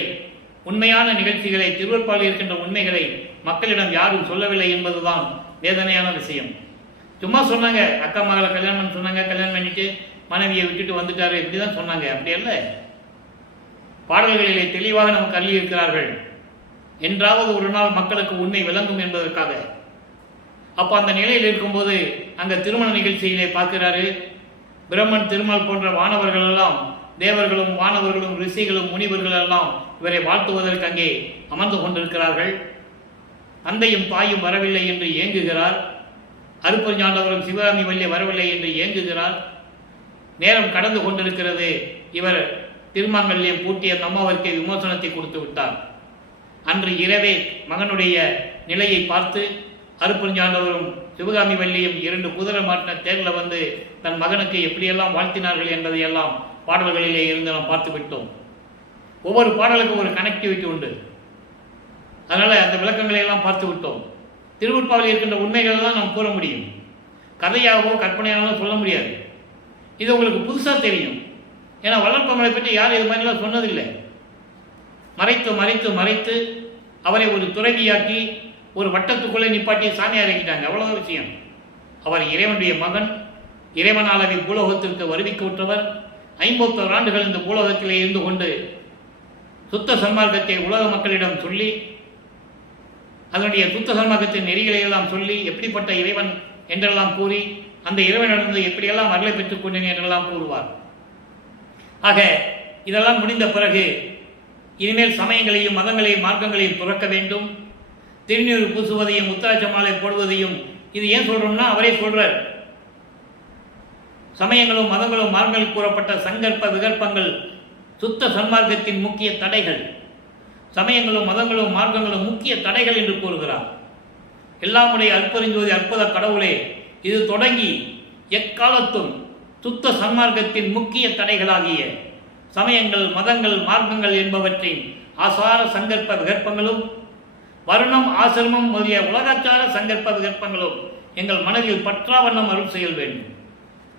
உண்மையான நிகழ்ச்சிகளை, திருவற்பாவில் இருக்கின்ற உண்மைகளை மக்களிடம் யாரும் சொல்லவில்லை என்பதுதான் வேதனையான விஷயம். சும்மா சொன்னாங்க, அக்கா மகளை கல்யாணம் சொன்னாங்க, கல்யாணம் பண்ணிட்டு மனைவியை விட்டுட்டு வந்துட்டாரு, இப்படிதான் சொன்னாங்க. அப்படி அல்ல. பாடல்களிலே தெளிவாக நமக்கு அள்ளி இருக்கிறார்கள். என்றாவது ஒரு நாள் மக்களுக்கு உண்மை விளங்கும் என்பதற்காக. அப்போ அந்த நிலையில் இருக்கும்போது அங்க திருமண நிகழ்ச்சியிலே பார்க்கிறாரு, பிரம்மன், திருமால் போன்ற வானவர்கள் எல்லாம், தேவர்களும் வானவர்களும் ரிஷிகளும் முனிவர்கள் எல்லாம் இவரை வாழ்த்துவதற்கு அங்கே அமர்ந்து கொண்டிருக்கிறார்கள். தந்தையும் தாயும் வரவில்லை என்று ஏங்குகிறார். அருப்பஞ்சாண்டவரும் சிவகாமி வள்ளி வரவில்லை என்று ஏங்குகிறார். நேரம் கடந்து கொண்டிருக்கிறது. இவர் திருமாங்கல்யம் பூட்டிய அம்மாவிற்கு விமோசனத்தை கொடுத்து விட்டார். அன்று இரவே மகனுடைய நிலையை பார்த்து அருப்பஞ்சாண்டவரும் சிவகாமி வள்ளியும் 2 குதிரை மாட்டின தேரில் வந்து தன் மகனுக்கு எப்படியெல்லாம் வாழ்த்தினார்கள் என்பதையெல்லாம் பாடல்களிலே இருந்து நாம் பார்த்து விட்டோம். ஒவ்வொரு பாடலுக்கும் ஒரு கனெக்டிவிட்டி உண்டு. அதனால அந்த விளக்கங்களை எல்லாம் பார்த்து விட்டோம். திருவற்பாவில் இருக்கின்ற உண்மைகள் தான் நாம் கூற முடியும். கதையாகவோ கற்பனையாகவோ சொல்ல முடியாது. இது உங்களுக்கு புதுசாக தெரியும். ஏன்னா வளர்ப்பவங்களை பற்றி யாரும் இது மாதிரிலாம் சொன்னதில்லை. மறைத்து மறைத்து மறைத்து அவரை ஒரு துறவியாக்கி ஒரு வட்டத்துக்குள்ளே நிப்பாட்டி சாமியார் ஆக்கிட்டாங்க. அவ்வளவு விஷயம். அவர் இறைவனுடைய மகன், இறைவனாலவை பூலோகத்திற்கு வருவிக்க விட்டவர். 51 ஆண்டுகள் இந்த பூலோகத்திலே இருந்து கொண்டு சுத்த சன்மார்க்கத்தை உலக மக்களிடம் சொல்லி, அதனுடைய சுத்த சன்மார்க்கத்தின் நெறிகளை எல்லாம் சொல்லி, எப்படிப்பட்ட இறைவன் என்றெல்லாம் கூறி, அந்த இறைவனிடந்து எப்படியெல்லாம் அருளை பெற்றுக் கொண்டேன் என்றெல்லாம் கூறுவார். ஆக இதெல்லாம் முடிந்த பிறகு இனிமேல் சமயங்களையும் மதங்களையும் மார்க்கங்களையும் துறக்க வேண்டும். திருநீர் பூசுவதையும் உத்தராட்ச மாலை போடுவதையும், இது ஏன் சொல்றோம்னா அவரே சொல்றார். சமயங்களும் மதங்களும் மார்க்கங்கள் கூறப்பட்ட சங்கற்ப விகற்பங்கள் சுத்த சன்மார்க்கத்தின் முக்கிய தடைகள். சமயங்களும் மதங்களும் மார்க்கங்களும் முக்கிய தடைகள் என்று கூறுகிறார். எல்லாமுடைய அற்பறிஞ்சோதி அற்புத கடவுளே, இது தொடங்கி எக்காலத்தும் சுத்த சன்மார்க்கத்தின் முக்கிய தடைகளாகிய சமயங்கள், மதங்கள், மார்க்கங்கள் என்பவற்றின் ஆசார சங்கற்ப விகற்பங்களும் வருணம், ஆசிரமம் முதலிய உலகாச்சார சங்கற்ப விகற்பங்களும் எங்கள் மனதில் பற்றாவண்ணம் அருள் செய்ய வேண்டும்.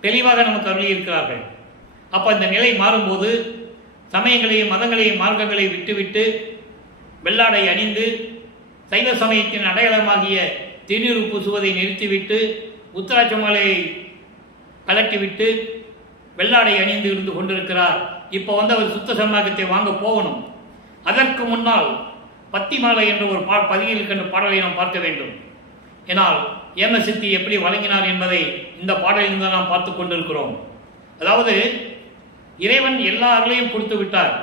தெளிவாக நமக்கு அருளி இருக்கிறார்கள். அப்போ இந்த நிலை மாறும்போது சமயங்களையும் மதங்களையும் மார்க்கங்களையும் விட்டுவிட்டு வெள்ளாடை அணிந்து சைவ சமயத்தின் அடையாளமாகிய திருநீர் பூசுவதை நிறுத்திவிட்டு உத்தராட்ச மாலையை கலட்டிவிட்டு வெள்ளாடை அணிந்து இருந்து கொண்டிருக்கிறார். இப்போ அவர் சுத்த சன்மார்க்கத்தை வாங்க போகணும். அதற்கு முன்னால் பத்தி மாலை என்ற ஒரு பதிவில் இருக்கின்ற பாடலை நாம் பார்க்க வேண்டும். ஏனால் ஏம சித்தி எப்படி வழங்கினார் என்பதை இந்த பாடலில் தான் நாம் பார்த்து கொண்டிருக்கிறோம். அதாவது இறைவன் எல்லா அருளையும் கொடுத்து விட்டார்.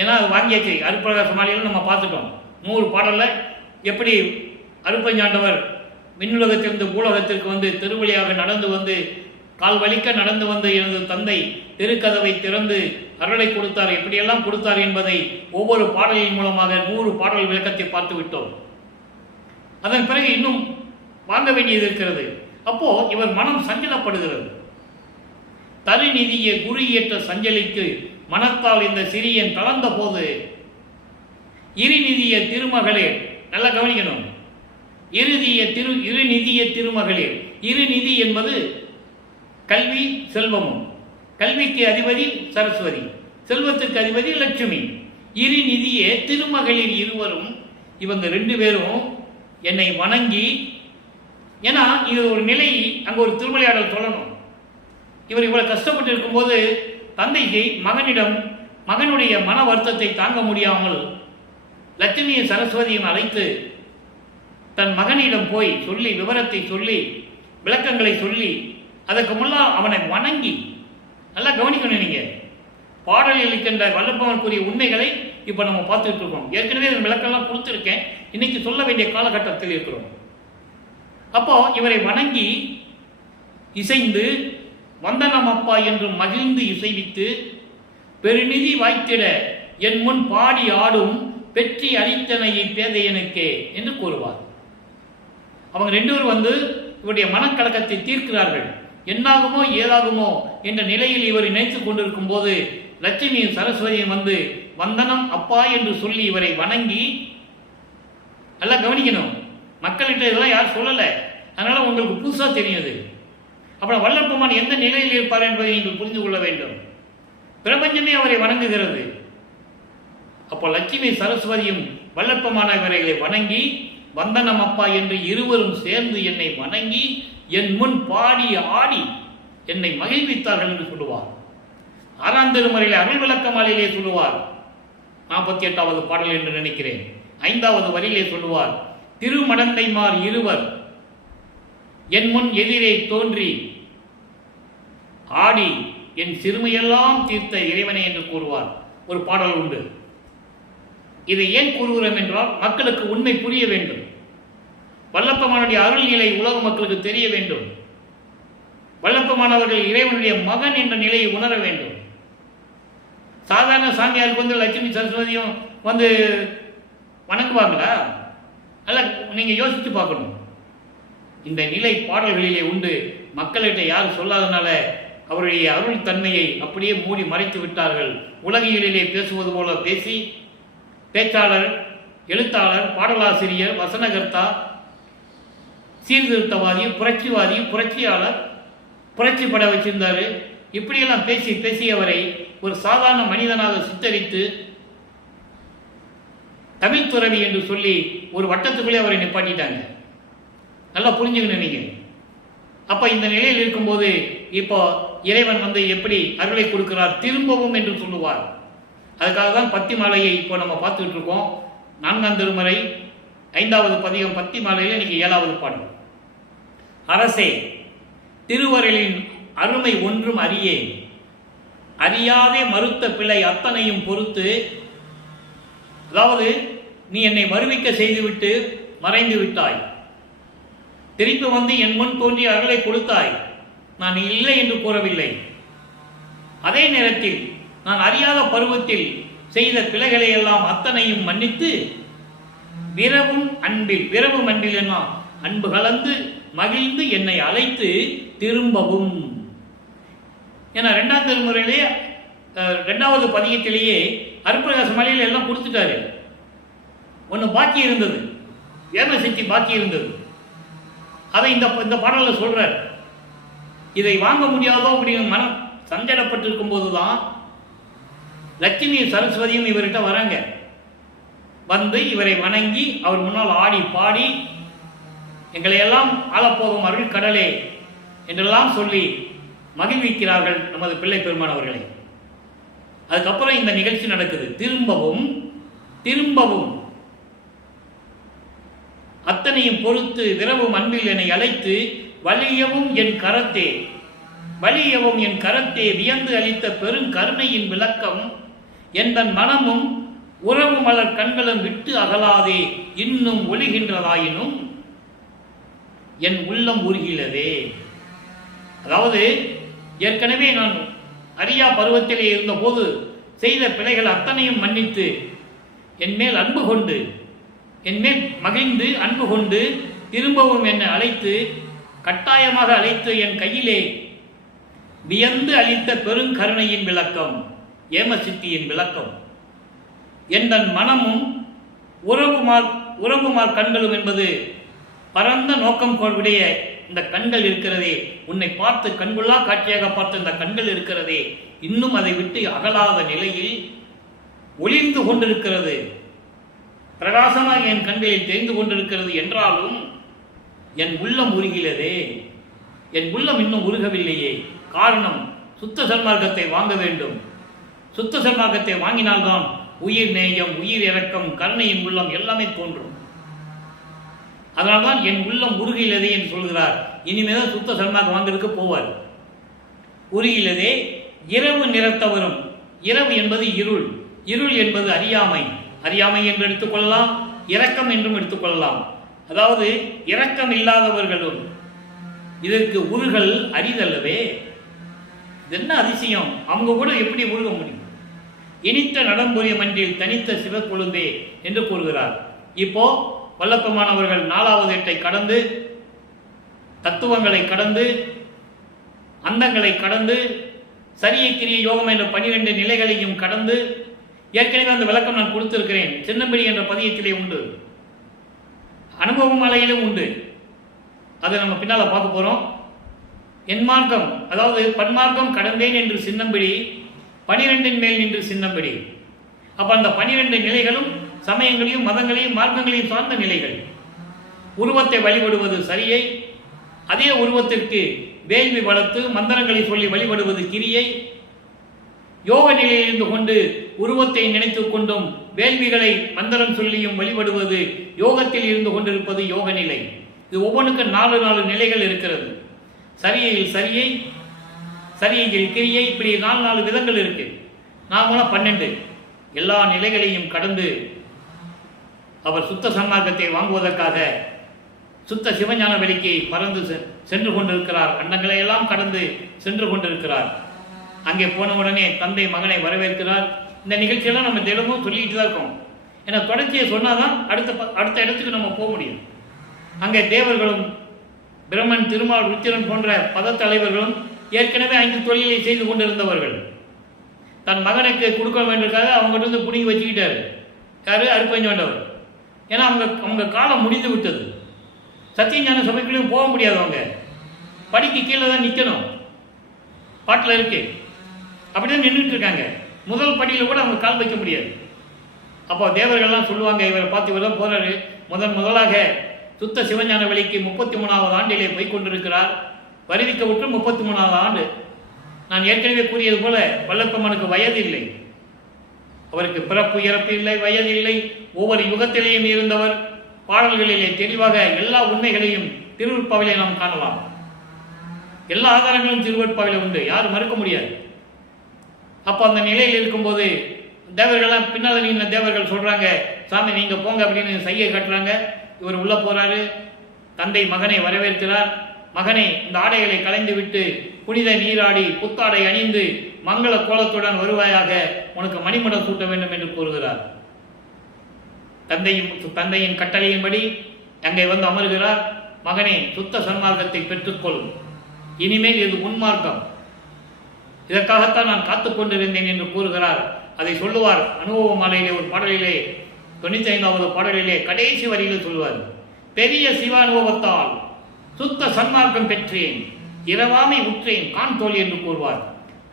ஏன்னா அது வாங்கியாச்சு. அருட்பிரகாச மாலையிலும் நம்ம பார்த்துட்டோம். 100 பாடலில் எப்படி அருட்பஞ்சாண்டவர் விண்ணுலகத்திலிருந்து பூலகத்திற்கு வந்து திருவழியாக நடந்து வந்து கால் வலிக்க நடந்து வந்து எனது தந்தை தெருக்கதவை திறந்து அருளை கொடுத்தார், எப்படியெல்லாம் கொடுத்தார் என்பதை ஒவ்வொரு பாடலின் மூலமாக 100 பாடல் விளக்கத்தை பார்த்து விட்டோம். அதன் பிறகு இன்னும் வாங்க வேண்டியது இருக்கிறது. அப்போ இவர் மனம் சஞ்சலப்படுகிறது. தருநிதியை குரு ஏற்ற சஞ்சலிக்கு மனத்தால் இந்த சிறியன் கலந்த போது இருநிதிய திருமகளிர், நல்லா கவனிக்கணும். இருநிதிய திருமகளிர். இருநிதி என்பது கல்வி செல்வமும். கல்விக்கு அதிபதி சரஸ்வதி, செல்வத்துக்கு அதிபதி லட்சுமி. இருநிதிய திருமகளிர் இருவரும், இவங்க 2 பேரும் என்னை வணங்கி, ஏன்னா இது ஒரு நிலை, அங்கே ஒரு திருமலையாடல் சொல்லணும். இவர் இவ்வளவு கஷ்டப்பட்டு இருக்கும்போது தந்தைக்கு மகனுடைய மன வருத்தத்தை தாங்க முடியாமல் லட்சுமியை சரஸ்வதியும் அழைத்து தன் மகனிடம் போய் சொல்லி, விவரத்தை சொல்லி, விளக்கங்களை சொல்லி, அதற்கு முன்னால் அவனை வணங்கி, நல்லா கவனிக்கணும். நீங்க பாடலில் இருக்கின்ற வல்லப்பவனுக்குரிய உண்மைகளை இப்போ நம்ம பார்த்துட்டு இருக்கோம். ஏற்கனவே விளக்கெல்லாம் கொடுத்துருக்கேன். இன்னைக்கு சொல்ல வேண்டிய காலகட்டத்தில் இருக்கிறோம். அப்போ இவரை வணங்கி இசைந்து வந்தனம் அப்பா என்று மகிழ்ந்து இசைவித்து பெருநிதி வாய்த்திட என் முன் பாடி ஆடும் பெற்றி அளித்தனையை பேதையனுக்கே என்று கூறுவார். அவங்க 2 பேரும் இவருடைய மனக்கலக்கத்தை தீர்க்கிறார்கள். என்னாகுமோ ஏதாகுமோ என்ற நிலையில் இவர் நினைத்துக் கொண்டிருக்கும் போது லட்சுமியும் சரஸ்வதியும் வந்தனம் அப்பா என்று சொல்லி இவரை வணங்கி, நல்லா கவனிக்கணும். மக்கள்கிட்ட இதெல்லாம் யாரும் சொல்லலை, அதனால உங்களுக்கு புதுசாக தெரியுது. அப்புறம் வல்லப்பெருமான் எந்த நிலையில் இருப்பார் என்பதை நீங்கள் புரிந்து கொள்ள வேண்டும். பிரபஞ்சமே அவரை வணங்குகிறது. அப்போ லட்சுமி சரஸ்வதியும் வல்லப்பெருமான இவர்களை வணங்கி வந்தனம் அப்பா என்று இருவரும் சேர்ந்து என்னை வணங்கி என் முன் பாடி ஆடி என்னை மகிழ்வித்தார்கள் என்று சொல்லுவார். 6ஆம் திருமுறையிலே அருள் விளக்க மாலையிலே சொல்லுவார். 48வது பாடல் என்று நினைக்கிறேன். 5வது வரியிலே சொல்லுவார், திருமடந்தைமார் இருவர் என் முன் எதிரே தோன்றி ஆடி என் சிறுமையெல்லாம் தீர்த்த இறைவனை என்று கூறுவார். ஒரு பாடல் உண்டு. இதை ஏன் கூறுகிறோம் என்றால் மக்களுக்கு உண்மை புரிய வேண்டும். வல்லப்பெருமானுடைய அருள் நிலை உலக மக்களுக்கு தெரிய வேண்டும். வல்லப்பெருமானவர்கள் இறைவனுடைய மகன் என்ற நிலையை உணர வேண்டும். சாதாரண சாமியாருக்கு லட்சுமி சரஸ்வதியும் வணங்குவாங்களா? அல்ல, நீங்க யோசித்து பார்க்கணும். இந்த நிலை பாடல்களிலே உண்டு. மக்கள்கிட்ட யாரும் சொல்லாதனால அவருடைய அருள் தன்மையை அப்படியே மூடி மறைத்து விட்டார்கள். உலகியலிலே பேசுவது போல பேசி பேச்சாளர், எழுத்தாளர், பாடலாசிரியர், வசனகர்த்தா, சீர்திருத்தவாதி, புரட்சிவாதி, புரட்சியாளர், புரட்சி பட வச்சிருந்தாரு. இப்படியெல்லாம் பேசி பேசி அவரை ஒரு சாதாரண மனிதனாக சித்தரித்து தமிழ் துறவி என்று சொல்லி ஒரு வட்டத்துக்குள்ளே அவரை நிப்பாட்டிட்டாங்க. நல்லா புரிஞ்சுக்கணும் நீங்க. அப்ப இந்த நிலையில் இருக்கும்போது இப்போ இறைவன் எப்படி அருளை கொடுக்கிறார், திரும்பவும் என்று சொல்லுவார். அதுக்காக தான் பத்தி மாலையை இப்போ நம்ம பார்த்துக்கிட்டு இருக்கோம். 4ஆம் திருமுறை 5வது பதிகம் பத்தி மாலையில் இன்னைக்கு 7வது பாடல். அரசே, திருவருளின் அருமை ஒன்றும் அறியேன், அறியாதே மறுத்த பிழை அத்தனையும் பொறுத்து. அதாவது நீ என்னை மறுவிக்க செய்துவிட்டு மறைந்து விட்டாய், திருப்பி என் முன் தோன்றிய அருளை கொடுத்தாய். நான் இல்லை என்று கூறவில்லை. அதே நேரத்தில் நான் அறியாத பருவத்தில் செய்த பிழைகளை எல்லாம் அத்தனையும் மன்னித்து விரவும் அன்பில் என்ன அன்பு கலந்து மகிழ்ந்து என்னை அழைத்து திரும்பவும். ஏன்னா 2ஆம் திருமுறையிலே 2வது பதிகத்திலேயே அருட்பிரகாச மலையில் எல்லாம் கொடுத்துட்டாரு. ஒன்று பாக்கி இருந்தது, ஏமசக்தி பாக்கி இருந்தது. அதை இந்த பாடலில் சொல்றார். இதை வாங்க முடியாதோ அப்படின்னு மனம் சஞ்சடப்பட்டிருக்கும் போதுதான் லட்சுமி சரஸ்வதியும் இவர்கிட்ட வராங்க. இவரை வணங்கி அவர் முன்னால் ஆடி பாடி எங்களை எல்லாம் ஆளப்போகும் அருள் கடலே என்றெல்லாம் சொல்லி மகிழ்விக்கிறார்கள் நமது பிள்ளை பெருமான் அவர்களை. அதுக்கப்புறம் இந்த நிகழ்ச்சி நடக்குது. திரும்பவும் அத்தனையும் பொறுத்து விரவும் அன்பில் என்னை அழைத்து வலியவும் என் கரத்தே வியந்து அளித்த பெருங்கருணையின் விளக்கம் என் மனமும் உறவு மலர் கண்களும் விட்டு அகலாதே இன்னும் ஒளிகின்றதாயினும் என் உள்ளம் உருகிலதே. அதாவது ஏற்கனவே நான் அறியா பருவத்திலே இருந்தபோது செய்த பிழைகள் அத்தனையும் மன்னித்து என் மேல் அன்பு கொண்டு என் மேல் மகிழ்ந்து அன்பு கொண்டு திரும்பவும் என்னை அழைத்து கட்டாயமாக அழைத்து என் கையிலே வியந்து அளித்த பெருங்கருணையின் விளக்கம், ஏமசித்தியின் விளக்கம் என் மனமும் உறவுமார் கண்களும் என்பது பரந்த நோக்கம் உடைய இந்த கண்கள் இருக்கிறதே, உன்னை பார்த்து கண்கொள்ளா காட்சியாக பார்த்த இந்த கண்கள் இருக்கிறதே, இன்னும் அதை விட்டு அகலாத நிலையில் ஒளிர்ந்து கொண்டிருக்கிறது, பிரகாசமாக என் கண்களில் தெரிந்து கொண்டிருக்கிறது என்றாலும் என் உள்ளம் உருகிறதே, என் உள்ளம் இன்னும் உருகவில்லையே. காரணம், சுத்த சன்மார்க்கத்தை வாங்க வேண்டும். சுத்த சன்மார்க்கத்தை வாங்கினால்தான் உயிர் நேயம், உயிர் இரக்கம், கருணையின் உள்ளம் எல்லாமே தோன்றும். அதனால்தான் என் உள்ளம் உருகிலதே என்று சொல்கிறார். இனிமேதான் சுத்த சன்மார்க்கம் வாங்கிறதுக்கு போவார். உருகிலதே இரவு நிறத்தவரும். இரவு என்பது இருள், இருள் என்பது அறியாமை. அறியாமை என்று எடுத்துக்கொள்ளலாம், இரக்கம் என்றும் எடுத்துக்கொள்ளலாம். அதாவது இரக்கம் இல்லாதவர்களும். இதற்கு உருகல் அரிதல்லவே. இது என்ன அதிசயம்! அவங்க கூட எப்படி உருக முடியும்? இனித்த நடம்புரிய மன்றில் தனித்த சிவக்கொழுந்தே என்று கூறுகிறார். இப்போ வல்லப்பமானவர்கள் 4வது எட்டை கடந்து, தத்துவங்களை கடந்து, அந்தங்களை கடந்து, சரியை கிரிய யோகம் என்ற 12 நிலைகளையும் கடந்து, ஏற்கனவே அந்த விளக்கம் நான் கொடுத்திருக்கிறேன். சின்னம்பிடி என்ற பதியத்திலே உண்டு, அனுபவ மலையிலும் உண்டு. அதை நம்ம பின்னால பார்க்க போறோம். என் மார்க்கம், அதாவது பன்மார்க்கம் கடந்தேன் என்று சின்னம்பிடி, 12 மேல் நின்று சின்னம்பிடி. அப்ப அந்த 12 நிலைகளும் சமயங்களையும் மதங்களையும் மார்க்கங்களையும் சார்ந்த நிலைகள். உருவத்தை வழிபடுவது சரியை, அதே உருவத்திற்கு வேள்வி வளர்த்து மந்திரங்களை சொல்லி வழிபடுவது கிரியை. யோக நிலையில் இருந்து கொண்டு உருவத்தை நினைத்துக் கொண்டும் வேள்விகளை மந்திரம் சொல்லியும் வழிபடுவது யோகத்தில் இருந்து கொண்டிருப்பது யோக நிலை. இது ஒவ்வொன்றுக்கு 4 நிலைகள் இருக்கிறது. சரியில் சரியை, சரியில் கிரியை, இப்படி 4 விதங்கள் இருக்கு. நாமளும் 12. எல்லா நிலைகளையும் கடந்து அவர் சுத்த சன்மார்க்கத்தை வாங்குவதற்காக சுத்த சிவஞான வெளிக்கு பறந்து சென்று கொண்டிருக்கிறார். அண்டங்களை எல்லாம் கடந்து சென்று கொண்டிருக்கிறார். அங்கே போன உடனே தந்தை மகனை வரவேற்கிறார். இந்த நிகழ்ச்சியெல்லாம் நம்ம தினமும் சொல்லிட்டு தான் இருக்கோம். ஏன்னா தொடர்ச்சியை சொன்னாதான் அடுத்த இடத்துக்கு நம்ம போக முடியும். அங்கே தேவர்களும் பிரம்மன், திருமால், ருத்திரன் போன்ற பத தலைவர்களும் ஏற்கனவே 5 தொழிலை செய்து கொண்டிருந்தவர்கள். தன் மகனுக்கு கொடுக்க வேண்டியதுக்காக அவங்ககிட்ட இருந்து பிடிங்கி வச்சுக்கிட்டாரு. யாரு? அருப்பஞ்சோண்டவர். ஏன்னா அவங்க காலம் முடிந்து விட்டது. சத்தியஞான சபைக்குள்ளேயும் போக முடியாது. அவங்க படிக்கு கீழே தான் நிற்கணும். பாட்டில் இருக்கு. அப்படிதான் நின்றுட்டு இருக்காங்க. முதல் படியில் கூட அவங்க கால் வைக்க முடியாது. அப்போ தேவர்கள்லாம் சொல்லுவாங்க, இவரை பார்த்து இவர் தான் போறாரு, முதலாக சுத்த சிவஞான வெளிக்கு 33வது ஆண்டிலே போய்கொண்டிருக்கிறார். வருவிக்க விட்டு 33வது ஆண்டு. நான் ஏற்கனவே கூறியது போல வல்லப்பம்மனுக்கு வயது இல்லை. அவருக்கு பிறப்பு இறப்பு இல்லை, வயது இல்லை. ஒவ்வொரு யுகத்திலேயும் இருந்தவர். பாடல்களிலே தெளிவாக எல்லா உண்மைகளையும் திருவருட்பாவிலே நாம் காணலாம். எல்லா ஆதாரங்களும் திருவருட்பாவிலே உண்டு, யாரும் மறுக்க முடியாது. அப்போ அந்த நிலையில் இருக்கும்போது தேவர்கள்லாம் பின்னால் நின்ற தேவர்கள் சொல்றாங்க, சாமி நீங்க போங்க அப்படின்னு சையை கட்டுறாங்க. இவர் உள்ள போறாரு. தந்தை மகனை வரவேற்கிறார். மகனை இந்த ஆடைகளை களைந்து விட்டு புனித நீராடி புத்தாடை அணிந்து மங்கள கோலத்துடன் வருவாயாக, உனக்கு மணிமடம் சூட்ட வேண்டும் என்று கூறுகிறார். தந்தையின் கட்டளையின்படி அங்கே வந்து அமர்கிறார். மகனே, சுத்த சன்மார்க்கத்தை பெற்றுக்கொள். இனிமேல் இது உன்மார்க்கம். இதற்காகத்தான் நான் காத்துக் கொண்டிருந்தேன் என்று கூறுகிறார். அதை சொல்லுவார் அனுபவ மாலையிலே ஒரு பாடலிலே, 95வது பாடலிலே கடைசி வரியில் சொல்லுவார், பெரிய சிவ அனுபவத்தால் சுத்த சன்மார்க்கம் பெற்றேன், இரவாமை உற்றேன் கான் தோல் என்று கூறுவார்.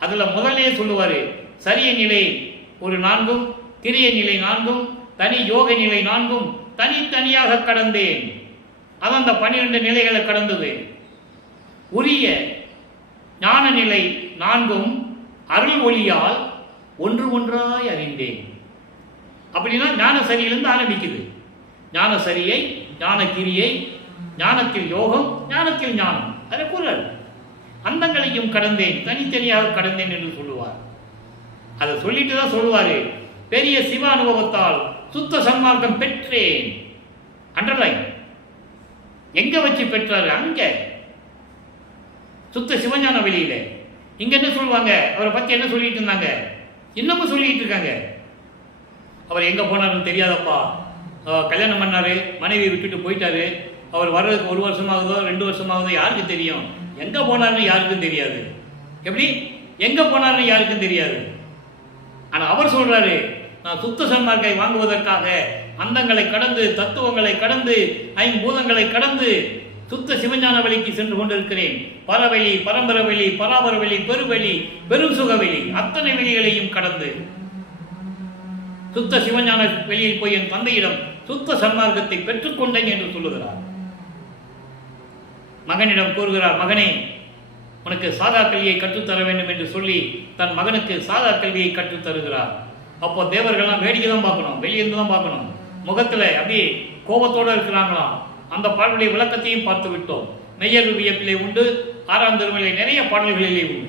அதுல முதலே சொல்லுவாரு, சரிய நிலை ஒரு 4, கிரிய நிலை 4, தனி யோக நிலை 4 தனித்தனியாக கடந்தேன். அது அந்த 12 நிலைகளை கடந்தது. உரிய ஞான நிலை 4 அருள் ஒளியால் ஒன்று ஒன்றாய் அறிந்தேன். அப்படின்னா ஞான சரியிலிருந்து ஆரம்பிக்குது. ஞான சரியை, ஞான கிரியை, ஞானத்தில் யோகம், ஞானத்தில் ஞானம். அதை கூறல் அந்தங்களையும் கடந்தேன், தனித்தனியாக கடந்தேன் என்று சொல்லுவார். அதை சொல்லிட்டு தான் சொல்லுவாரு, பெரிய சிவ அனுபவத்தால் சுத்த சன்மார்க்கம் பெற்றேன். அண்டர்லைன். எங்க வச்சு பெற்றாரு? அங்க சுத்த சிவஞான வெளியில. இங்க என்ன சொல்லுவாங்க? அவரை பத்தி என்ன சொல்லிட்டு இருந்தாங்க? இன்னமும் சொல்லிட்டு இருக்காங்க. அவர் எங்க போனாருன்னு தெரியாதப்பா. கல்யாணம் பண்ணாரு, மனைவி விட்டுட்டு போயிட்டாரு. அவர் வர்றதுக்கு 1 வருஷமாகுதோ 2 வருஷமாகுதோ யாருக்கு தெரியும்? எங்க போனாருன்னு யாருக்கும் தெரியாது. எப்படி எங்க போனாருன்னு யாருக்கும் தெரியாது. ஆனா அவர் சொல்றாரு, நான் சுத்த சன்மார்க்கை வாங்குவதற்காக அந்தங்களை கடந்து, தத்துவங்களை கடந்து, ஐம்பூதங்களை கடந்து சுத்த சிவஞான வழிக்கு சென்று கொண்டிருக்கிறேன். பரவெளி, பரம்பரவெளி, பராபரவெளி, பெருவெளி, பெரும் சுகவெளி, அத்தனை வெளிகளையும் கடந்து சுத்த சிவஞான வெளியில் போய் என் தந்தையிடம் சுத்த சன்மார்க்கத்தை பெற்றுக்கொண்டேன் என்று சொல்லுகிறார். மகனிடம் கூறுகிறார், மகனே, உனக்கு சாதா கல்வியை கற்றுத்தர வேண்டும் என்று சொல்லி தன் மகனுக்கு சாதா கல்வியை கற்றுத்தருகிறார். அப்போ தேவர்கள்லாம் வேடிக்கை தான் பார்க்கணும், வெளியிருந்து தான் பார்க்கணும். முகத்தில் அப்படியே கோபத்தோடு இருக்கிறாங்களாம். அந்த பாடலுடைய விளக்கத்தையும் பார்த்து விட்டோம். மெய்யர் வியப்பிலே உண்டு, 6ஆம் திருமலை நிறைய பாடல்களிலே உண்டு.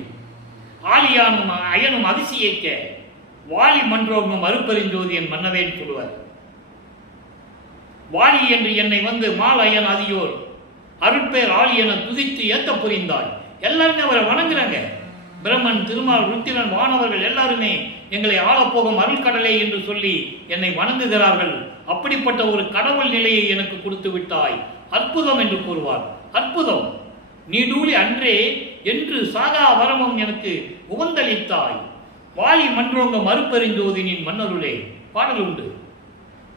ஆலியானும் அயனும் அதிசயிக்க வாலி மன்றோங்கும் அருப்பெருஞ்சோதி என் மன்னவேன் சொல்லுவார். வாலி என்று என்னை வந்து மால் அயன் அதியோர் அருட்பேர் ஆலி என துதித்து ஏத்த புரிந்தாள். எல்லாருமே அவரை வணங்குறாங்க. பிரம்மன், திருமால், ருத்திரன், வானவர்கள் எல்லாருமே எங்களை ஆளப்போகும் அருள்கடலை என்று சொல்லி என்னை வணங்குகிறார்கள். அப்படிப்பட்ட ஒரு கடவுள் நிலையை எனக்கு கொடுத்து விட்டாய், அற்புதம் என்று கூறுவார். அற்புதம், நீடூழி அன்றே என்று சாகா வரமும் எனக்கு உவந்தளித்தாய். வாலி மன்றோங்க மறுப்பெருஞ்சோதினின் மன்னருளே பாடல் உண்டு.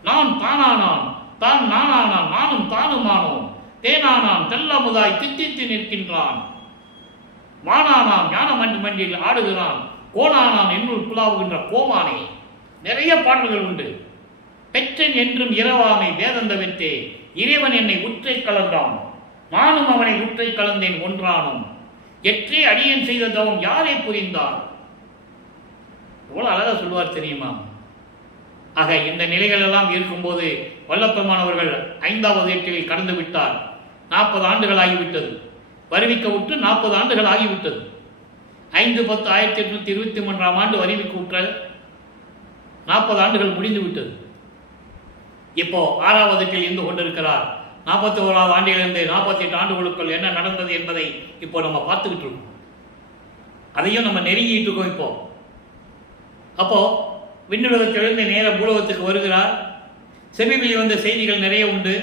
நான் தானானான், தான் நானானான், நானும் தானுமானோம். தேனானான் தெல்லமுதாய் தித்தித்து நிற்கின்றான். மானானாம் ஞான மண்டில் ஆடுகிறான். கோணானான் என்னுள் புலாவுகின்ற கோமானே. நிறைய பாடல்கள் உண்டு. பெற்றன் என்றும் இரவாமை வேதந்தவித்தே இறைவன் என்னை உற்றை கலந்தான், நானும் அவனை உற்றை கலந்தேன் ஒன்றானும். எற்றே அடியன் செய்த தவம் யாரை புரிந்தார். எவ்வளவு அழகா சொல்லுவார் தெரியுமா? ஆக இந்த நிலைகள் எல்லாம் இருக்கும்போது வல்லப்பெருமானவர்கள் 5வது ஏட்டில் கடந்து விட்டார். 40 ஆண்டுகள் ஆகிவிட்டது. வருவிக்க விட்டு 40 ஆண்டுகள் ஆகிவிட்டது. 5/10/1823ஆம் ஆண்டு வருவிக்க விட்ட 40 ஆண்டுகள் முடிந்து விட்டது. இப்போ 6வது ஏட்டில் இருந்து கொண்டிருக்கிறார். 41வது ஆண்டிலிருந்து 48 ஆண்டுகளுக்குள் என்ன நடந்தது என்பதை இப்போ நம்ம பார்த்துக்கிட்டு இருக்கோம். அதையும் நம்ம நெருங்கிட்டு இருக்கோம். இப்போ அப்போ விண்ணுலகத்திலிருந்து நேர பூலோகத்துக்கு வருகிறார். செவிவெளி வந்த செய்திகள் நிறைய உண்டு.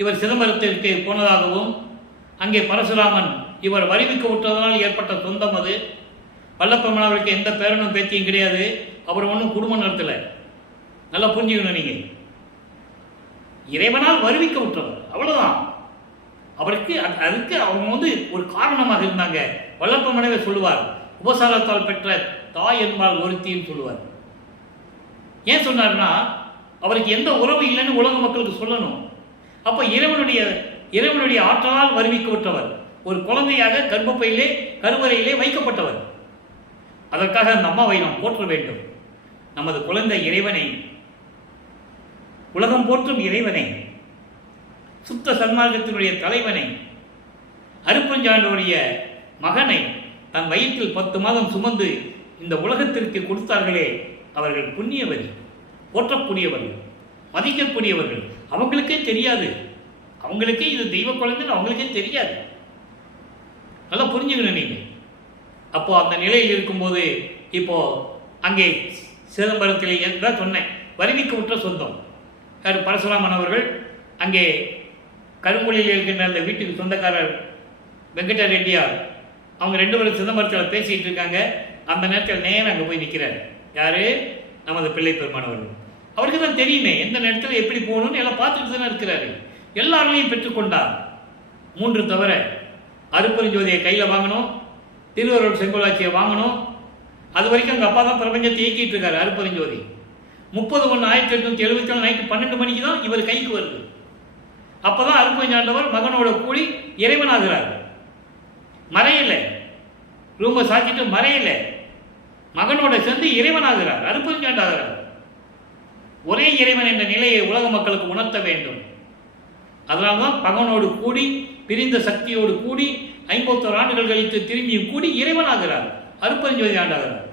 இவர் சிதம்பரத்திற்கு போனதாகவும், அங்கே பரசுராமன் இவர் வருவிக்க விட்டதனால் ஏற்பட்ட சொந்தம் அது. வல்லப்பெருமானவருக்கு எந்த பேரனும் பேத்தியும் கிடையாது. அவர் ஒன்றும் குடும்பம் நடத்தலை. நல்லா புரிஞ்சுக்கணும். நீங்கள் இறைவனால் வருவிக்க விட்டவர், அவ்வளவுதான். அவருக்கு அதுக்கு அவங்க ஒரு காரணமாக இருந்தாங்க. வல்லப்பெருமானவே சொல்லுவார், உபசாரத்தால் பெற்ற தாய் என்பால் ஒருத்தின்னு சொல்லுவார். ஏன் சொன்னார்னா, அவருக்கு எந்த உறவு இல்லைன்னு உலக மக்களுக்கு சொல்லணும். அப்போ இறைவனுடைய ஆற்றலால் வருவிக்க விட்டவர், ஒரு குழந்தையாக கர்ப்பப்பையிலே கருவறையிலே வைக்கப்பட்டவர். அதற்காக அந்த அம்மாவை நாம் போற்ற வேண்டும். நமது குழந்தை இறைவனை, உலகம் போற்றும் இறைவனை, சுத்த சன்மார்க்கத்தினுடைய தலைவனை, அருப்பஞ்சாண்டோடைய மகனை தன் வயிற்றில் 10 மாதம் சுமந்து இந்த உலகத்திற்கு கொடுத்தார்களே, அவர்கள் புண்ணியவரி, போற்றக்கூடியவர்கள், மதிக்கக்கூடியவர்கள். அவங்களுக்கே தெரியாது, அவங்களுக்கே இது தெய்வ குழந்தைன்னு அவங்களுக்கே தெரியாது. நல்லா புரிஞ்சுக்கணும் நீங்க. அப்போ அந்த நிலையில் இருக்கும்போது இப்போ அங்கே சிதம்பரத்தில் என்றால் சொன்னேன், வருவிக்க விட்ட சொந்தம் யார்? பரசுராமன் அவர்கள். அங்கே கருங்குழியில் இருக்கின்ற அந்த வீட்டுக்கு சொந்தக்காரர் வெங்கட ரெட்டியார், அவங்க 2 பேரும் சிதம்பரத்தில் பேசிகிட்டு இருக்காங்க. அந்த நேரத்தில் நேரம் அங்கே போய் நிற்கிறார். யாரு? நமது பிள்ளை பெருமானவர்கள். அவருக்கு தான் தெரியுமே எந்த நேரத்தில் எப்படி போகணும்னு எல்லாம் பார்த்துட்டு தானே இருக்கிறாரு. எல்லாருமையும் பெற்றுக்கொண்டார். 3 தவிர அருப்பெருஞ்சோதியை கையில் வாங்கணும், திருவருள் செங்கோலாட்சியை வாங்கணும். அது வரைக்கும் அங்கே அப்பா தான் பிரபஞ்சத்தை இயக்கிட்டு இருக்காரு. அருப்பெருஞ்சோதி 30/1/1874 நைட்டு 12 மணிக்கு தான் இவர் கைக்கு வருது. அப்போதான் அருப்பெருஞ்சாண்டவர் மகனோட கூடி இறைவனாகிறார். மறையில ரூமை சாத்திட்டு மறையில மகனோட சேர்ந்து இறைவனாகிறார், அருப்பெருஞ்சாண்டாகிறார். ஒரே இறைவன் என்ற நிலையை உலக மக்களுக்கு உணர்த்த வேண்டும். அதனால்தான் மகனோடு கூடி, பிரிந்த சக்தியோடு கூடி, 51 ஆண்டுகள் கழித்து திரும்பியும் கூடி இறைவனாகிறார், அருப்பெருஞ்சோதி ஆண்டாகிறார்.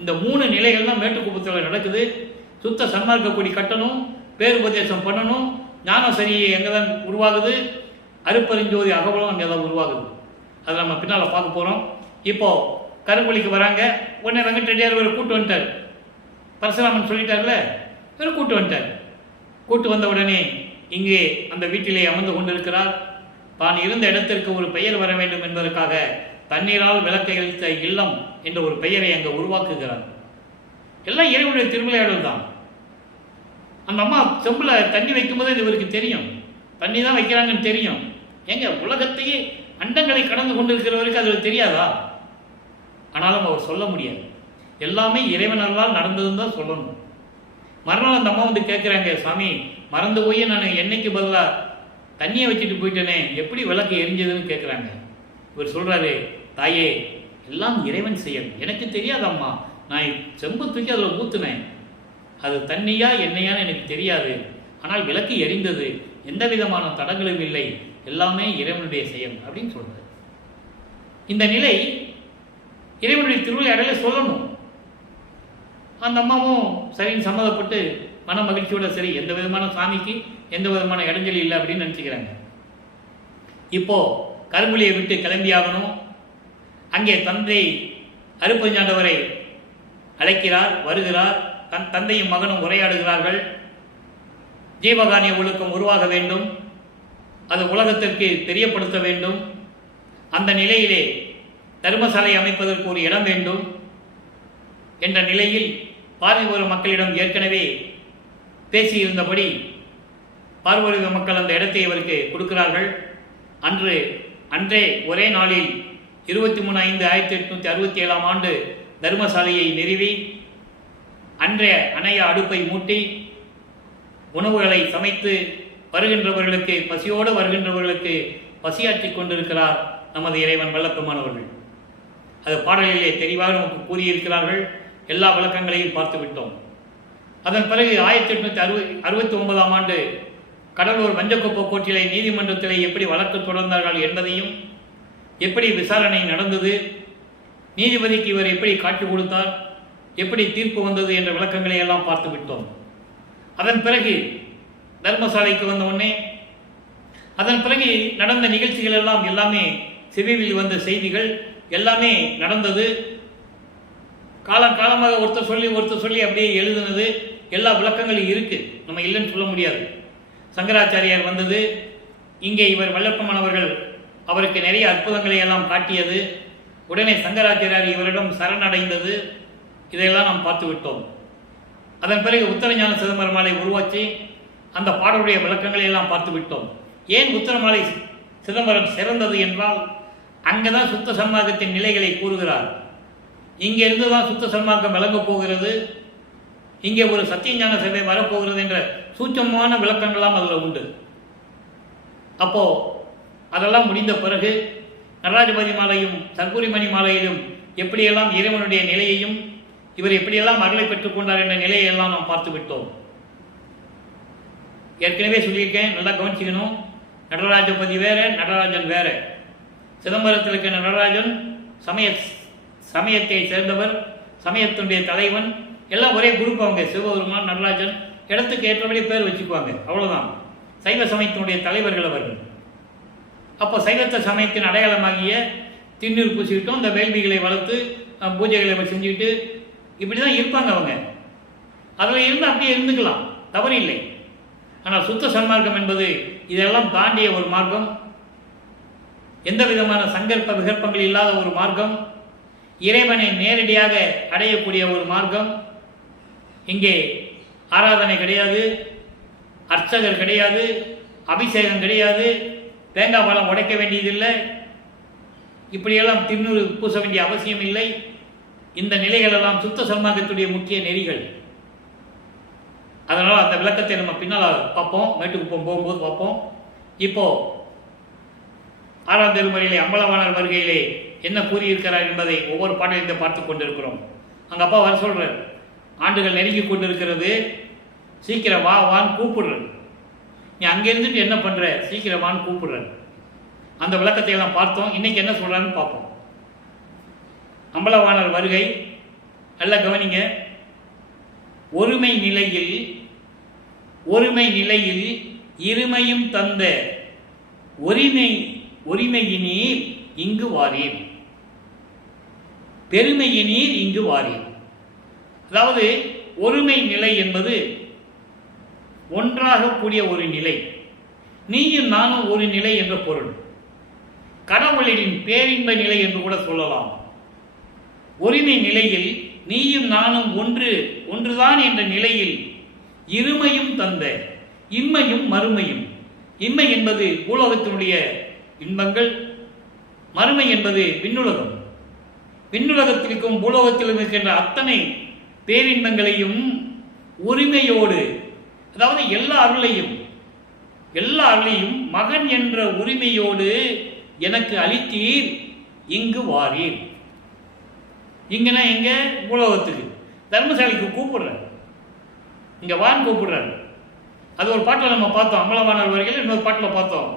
இந்த 3 நிலைகள் தான் மேட்டுக்குப்பத்தில் நடக்குது. சுத்த சன்மார்க்க கொடி கட்டணும், பேருபதேசம் பண்ணணும், ஞான சரியை எங்கே தான் உருவாகுது, அருப்பெருஞ்சோதி அகவலம் அங்கே தான் உருவாகுது. அதை நம்ம பின்னால் பார்க்க போகிறோம். இப்போது கருங்குழிக்கு வராங்க. உடனே வெங்கட்ரெட்டியார் ஒரு கூட்டு வந்துட்டார். பரசுராமன் சொல்லிட்டார்ல, ஒரு கூட்டு வந்துட்டார். கூட்டு வந்த உடனே இங்கே அந்த வீட்டிலே அமர்ந்து கொண்டிருக்கிறார். தான் இருந்த இடத்திற்கு ஒரு பெயர் வர வேண்டும் என்பதற்காக தண்ணீரால் விளக்கையளித்த இல்லம் என்ற ஒரு பெயரை அங்கே உருவாக்குகிறார். எல்லாம் இறைவனுடைய திருவிளையாடல் தான். அந்த அம்மா செம்பில் தண்ணி வைக்கும்போது இது இவருக்கு தெரியும், தண்ணி தான் வைக்கிறாங்கன்னு தெரியும். ஏங்க, உலகத்தையே அண்டங்களை கடந்து கொண்டு இருக்கிறவருக்கு அது தெரியாதா? ஆனாலும் அவர் சொல்ல முடியாது. எல்லாமே இறைவனால் நடந்ததுன்னு தான் சொல்லணும். மறுநாள் அந்த அம்மா வந்து கேட்குறாங்க, சாமி மறந்து போய் நான் எண்ணெய்க்கு பதிலாக தண்ணியை வச்சுட்டு போயிட்டேனே, எப்படி விளக்கு எரிஞ்சதுன்னு கேட்குறாங்க. இவர் சொல்கிறாரு, தாயே எல்லாம் இறைவன் செயல், எனக்கு தெரியாதம்மா, நான் செம்பு தூக்கி அதில் ஊற்றுனேன், அது தண்ணியா எண்ணெயான்னு எனக்கு தெரியாது, ஆனால் விளக்கு எரிந்தது, எந்த விதமான தடங்களும் இல்லை, எல்லாமே இறைவனுடைய செயல் அப்படின்னு சொல்கிறார். இந்த நிலை இறைவனுடைய திருவிளையாடலை சொல்லணும். அந்த அம்மாவும் சரின்னு சம்மதப்பட்டு மன மகிழ்ச்சியோட சரி, எந்த விதமான சாமிக்கு எந்த விதமான இடைஞ்சல் இல்லை அப்படின்னு நினச்சிக்கிறாங்க. இப்போ கருங்குழியை விட்டு கிளம்பி ஆகணும். அங்கே தந்தை அருப்பஞ்சாண்டவரை அழைக்கிறார், வருகிறார். தந்தையும் மகனும் உரையாடுகிறார்கள். ஜீவகானிய ஒழுக்கம் உருவாக வேண்டும், அது உலகத்திற்கு தெரியப்படுத்த வேண்டும். அந்த நிலையிலே தர்மசாலை அமைப்பதற்கு ஒரு இடம் வேண்டும் என்ற நிலையில் பார்வதி மக்களிடம் ஏற்கனவே பேசியிருந்தபடி பார்வதி மக்கள் அந்த இடத்தை அவருக்கு கொடுக்கிறார்கள். அன்றே ஒரே நாளில் 23/5/1867 ஆண்டு தர்மசாலையை நிறுவி அன்றைய அணைய அடுப்பை மூட்டி உணவுகளை சமைத்து வருகின்றவர்களுக்கு, பசியோடு வருகின்றவர்களுக்கு பசியாற்றி கொண்டிருக்கிறார் நமது இறைவன் வல்லபெருமானவர்கள். அது பாடலிலே தெளிவாக நமக்கு கூறியிருக்கிறார்கள். எல்லா விளக்கங்களையும் பார்த்து விட்டோம். அதன் பிறகு 1869 ஆண்டு கடலூர் மஞ்சக்குப்ப கோட்டிலை நீதிமன்றத்திலே எப்படி வழக்கு தொடர்ந்தார்கள் என்பதையும், எப்படி விசாரணை நடந்தது, நீதிபதிக்கு இவர் எப்படி காட்சி கொடுத்தார், எப்படி தீர்ப்பு வந்தது என்ற விளக்கங்களை எல்லாம் பார்த்து விட்டோம். அதன் பிறகு தர்மசாலைக்கு வந்த உடனே அதன் பிறகு நடந்த நிகழ்ச்சிகள் எல்லாம் எல்லாமே செவியில் வந்த செய்திகள் எல்லாமே நடந்தது. காலமாக ஒருத்தர் சொல்லி அப்படியே எழுதுனது எல்லா விளக்கங்களும் இருக்கு, நம்ம இல்லைன்னு சொல்ல முடியாது. சங்கராச்சாரியார் வந்தது, இங்கே இவர் வல்லப்பெருமானவர்கள் அவருக்கு நிறைய அற்புதங்களை எல்லாம் காட்டியது, உடனே சங்கராச்சாரியார் இவரிடம் சரணடைந்தது, இதையெல்லாம் நாம் பார்த்து விட்டோம். அதன் பிறகு உத்தரஞான சிதம்பரமாலை உருவாக்கி அந்த பாடலுடைய விளக்கங்களை எல்லாம் பார்த்து விட்டோம். ஏன் உத்தரமாலை சிதம்பரம் சிறந்தது என்றால் அங்கேதான் சுத்த சன்மார்க்கத்தின் நிலைகளை கூறுகிறார். இங்கே இருந்து தான் சுத்த சன்மார்க்கம் விளங்கப் போகிறது, இங்கே ஒரு சத்தியஞான சேவை வரப்போகிறது என்ற சூட்சமான விளக்கங்கள்லாம் அதில் உண்டு. அப்போ அதெல்லாம் முடிந்த பிறகு நடராஜபதி மாலையும் சர்க்குரிமணி மாலையிலும் எப்படியெல்லாம் இறைவனுடைய நிலையையும் இவர் எப்படியெல்லாம் அருளை பெற்றுக் கொண்டார் என்ற நிலையெல்லாம் நாம் பார்த்து விட்டோம். ஏற்கனவே சொல்லியிருக்கேன், நல்லா கவனிச்சுக்கணும். நடராஜபதி வேற, நடராஜன் வேற. சிதம்பரத்தில் இருக்க நடராஜன் சமயத்தை சேர்ந்தவர், சமயத்தினுடைய தலைவன், எல்லாம் ஒரே குரூப். அவங்க சிவபெருமான், நடராஜன் இடத்துக்கு ஏற்றபடி பேர் வச்சுக்குவாங்க, அவ்வளோதான். சைவ சமயத்தினுடைய தலைவர்கள் அவர்கள். அப்போ சைவத்த சமயத்தின் அடையாளமாகிய திண்ணூர் பூசிக்கிட்டும் இந்த வேள்விகளை வளர்த்து பூஜைகளை செஞ்சுக்கிட்டு இப்படி தான் இருப்பாங்க அவங்க. அதில் இருந்து அப்படியே இருந்துக்கலாம், தவறு இல்லை. ஆனால் சுத்த சன்மார்க்கம் என்பது இதெல்லாம் தாண்டிய ஒரு மார்க்கம், எந்த விதமான சங்கல்ப விகற்பங்கள் இல்லாத ஒரு மார்க்கம், இறைவனை நேரடியாக அடையக்கூடிய ஒரு மார்க்கம். இங்கே ஆராதனை கிடையாது, அர்ச்சகர் கிடையாது, அபிஷேகம் கிடையாது, தேங்காய் பழம் உடைக்க வேண்டியதில்லை, இப்படியெல்லாம் திண்ணூறு பூச வேண்டிய அவசியம் இல்லை. இந்த நிலைகளெல்லாம் சுத்த சன்மார்க்கத்துடைய முக்கிய நெறிகள். அதனால் அந்த விளக்கத்தை நம்ம பின்னால் பார்ப்போம், மேட்டுக்குப்பம் போகும்போது பார்ப்போம். இப்போ 6ஆம் திருமுறையிலே அம்பலவாணர் வருகையிலே என்ன கூறியிருக்கிறார் என்பதை ஒவ்வொரு பாடலிருந்து பார்த்து கொண்டிருக்கிறோம். அங்கே அப்பா வர சொல்கிறார், ஆண்டுகள் நெருங்கி கொண்டிருக்கிறது, சீக்கிரம் வான்னு கூப்பிடுறது, நீ அங்கே இருந்துட்டு என்ன பண்ணுற, சீக்கிரம் வான்னு கூப்பிடுறது. அந்த விளக்கத்தை எல்லாம் பார்த்தோம். இன்னைக்கு என்ன சொல்கிறான்னு பார்ப்போம். அம்பலவாணர் வருகை நல்லா கவனிங்க. ஒருமை நிலையில் இருமையும் தந்த ஒருமையினீர் இங்கு வாரீர், பெருமையினீர் இங்கு வாரீர். அதாவது ஒருமை நிலை என்பது ஒன்றாக கூடிய ஒரு நிலை, நீயும் நானும் ஒரு நிலை என்ற பொருள். கடவுளின் பேரின்ப நிலை என்று கூட சொல்லலாம். ஒருமை நிலையில் நீயும் நானும் ஒன்றுதான் என்ற நிலையில் இருமையும் தந்த இன்மையும் மறுமையும். இன்மை என்பது பூலோகத்தினுடைய இன்பங்கள், மறுமை என்பது விண்ணுலகம். விண்ணுலகத்திற்கும் பூலோகத்திலும் இருக்கின்ற அத்தனை பேரின்பங்களையும் உரிமையோடு, அதாவது எல்லா அருளையும் மகன் என்ற உரிமையோடு எனக்கு அளித்தீர், இங்கு வாரீர். இங்கன்னா எங்க? பூலோகத்துக்கு, தர்மசாலைக்கு கூப்பிடுறார், இங்க வான் கூப்பிடுறாரு. அது ஒரு பாட்டில் நம்ம பார்த்தோம், அம்பலவாணர் வரையில் இன்னொரு பாட்டில் பார்த்தோம்.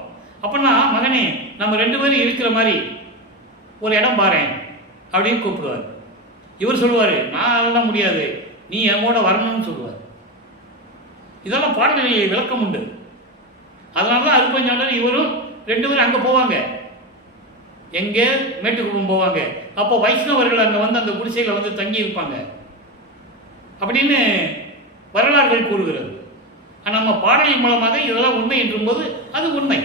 அப்படின்னா மகனே நம்ம 2 பேரும் இருக்கிற மாதிரி ஒரு இடம் பாறேன் அப்படின்னு கூப்பிடுவார். இவர் சொல்லுவார், நான் அதெல்லாம் முடியாது, நீ என்னோட வரணும்னு சொல்லுவார். இதெல்லாம் பாடல்களில் விளக்கம் உண்டு. அதனால தான் அருப்பஞ்சாண்டர் இவரும் 2 பேரும் அங்கே போவாங்க. எங்கே? மேட்டுக்குப்பம் போவாங்க. அப்போ வைஷ்ணவர்கள் அங்கே வந்து அந்த குடிசையில் வந்து தங்கி இருப்பாங்க அப்படின்னு வரலாறுகள் கூறுகிறது. நம்ம பாடலின் மூலமாக இதெல்லாம் உண்மை என்றும் போது அது உண்மை,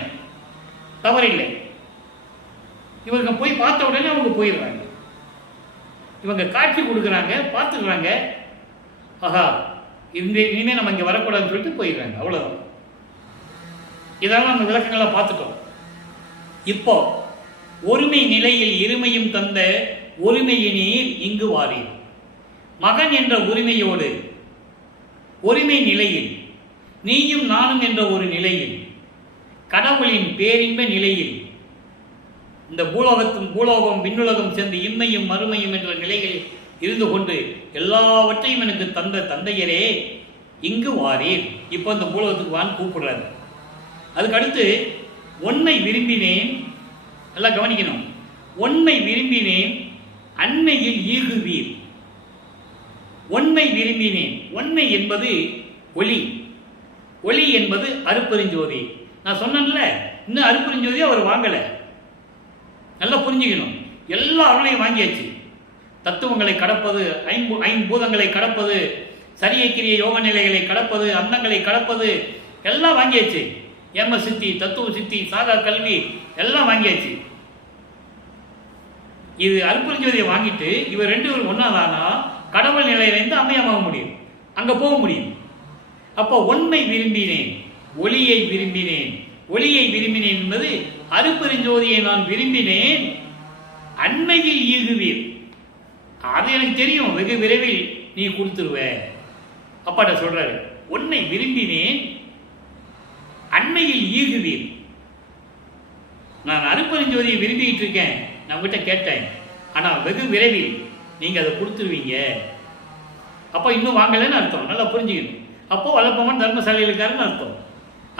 தவறில்லை. இவங்க போய் பார்த்த உடனே அவங்க போயிடுறாங்க. இவங்க காட்சி கொடுக்குறாங்க, பார்த்துக்கிறாங்க. ஆஹா, இனிமேல் நம்ம இங்கே வரக்கூடாதுன்னு சொல்லிட்டு போயிடுறாங்க. அவ்வளோதான். இதெல்லாம் நம்ம விளக்கங்களை பார்த்துட்டோம். இப்போ ஒருமை நிலையில் இருமையும் தந்த ஒருமையினீர் இங்கு வாரீர். மகன் என்ற உரிமையோடு ஒருமை நிலையில், நீயும் நானும் என்ற ஒரு நிலையில், கடவுளின் பேரின்ப நிலையில், இந்த பூலோகம் விண்ணுலகம் சேர்ந்து இன்மையும் மறுமையும் என்ற நிலைகளில் இருந்து கொண்டு எல்லாவற்றையும் எனக்கு தந்த தந்தையரே இங்கு வாரீர். இப்போ இந்த பூலோகத்துக்கு வான் கூப்பிடுறாரு. அதுக்கு அடுத்து ஒன்மை விரும்பினேன், எல்லாம் கவனிக்கணும். ஒன்மை விரும்பினேன் அண்மையில் ஈகுவீர். ஒன்மை விரும்பினேன். ஒன்மை என்பது ஒளி, ஒளி என்பது அருப்பெருஞ்சோதி. நான் சொன்னேன்ல, இன்னும் அருப்பெருஞ்சோதி அவர் வாங்கலை. நல்லா புரிஞ்சுக்கணும். எல்லா அருளையும் வாங்கியாச்சு. தத்துவங்களை கடப்பது, ஐம்பூதங்களை கடப்பது, சரியக்கிரிய யோக நிலைகளை கடப்பது, அந்தங்களை கடப்பது எல்லாம் வாங்கியாச்சு. ஏம சித்தி, தத்துவ சித்தி, சாகா கல்வி எல்லாம் வாங்கியாச்சு. இது அருப்பெருஞ்சோதியை வாங்கிட்டு இவர் 2 பேரும் ஒன்னாதானா கடவுள் நிலையிலிருந்து அமையமாக முடியும், அங்க போக முடியும். அப்போ ஒன்மை விரும்பினேன், ஒளியை விரும்பினேன். ஒளியை விரும்பினேன் என்பது அருப்பெருஞ்சோதியை நான் விரும்பினேன், அண்மையில் ஈகுவீர். அது எனக்கு தெரியும், வெகு விரைவில் நீ கொடுத்துருவ. அப்பாட்ட சொல்றாரு, ஒன்னை விரும்பினேன் அண்மையில் ஈகுவீர். நான் அருப்பெருஞ்சோதியை விரும்பிக்கிட்டு இருக்கேன், நான் உங்ககிட்ட கேட்டேன், ஆனால் வெகு விரைவில் நீங்கள் அதை கொடுத்துருவீங்க. அப்போ இன்னும் வாங்கலைன்னு அர்த்தம். நல்லா புரிஞ்சுக்கணும். அப்போ வளப்பமன் தர்மசாலையில் இருக்காருன்னு அர்த்தம்.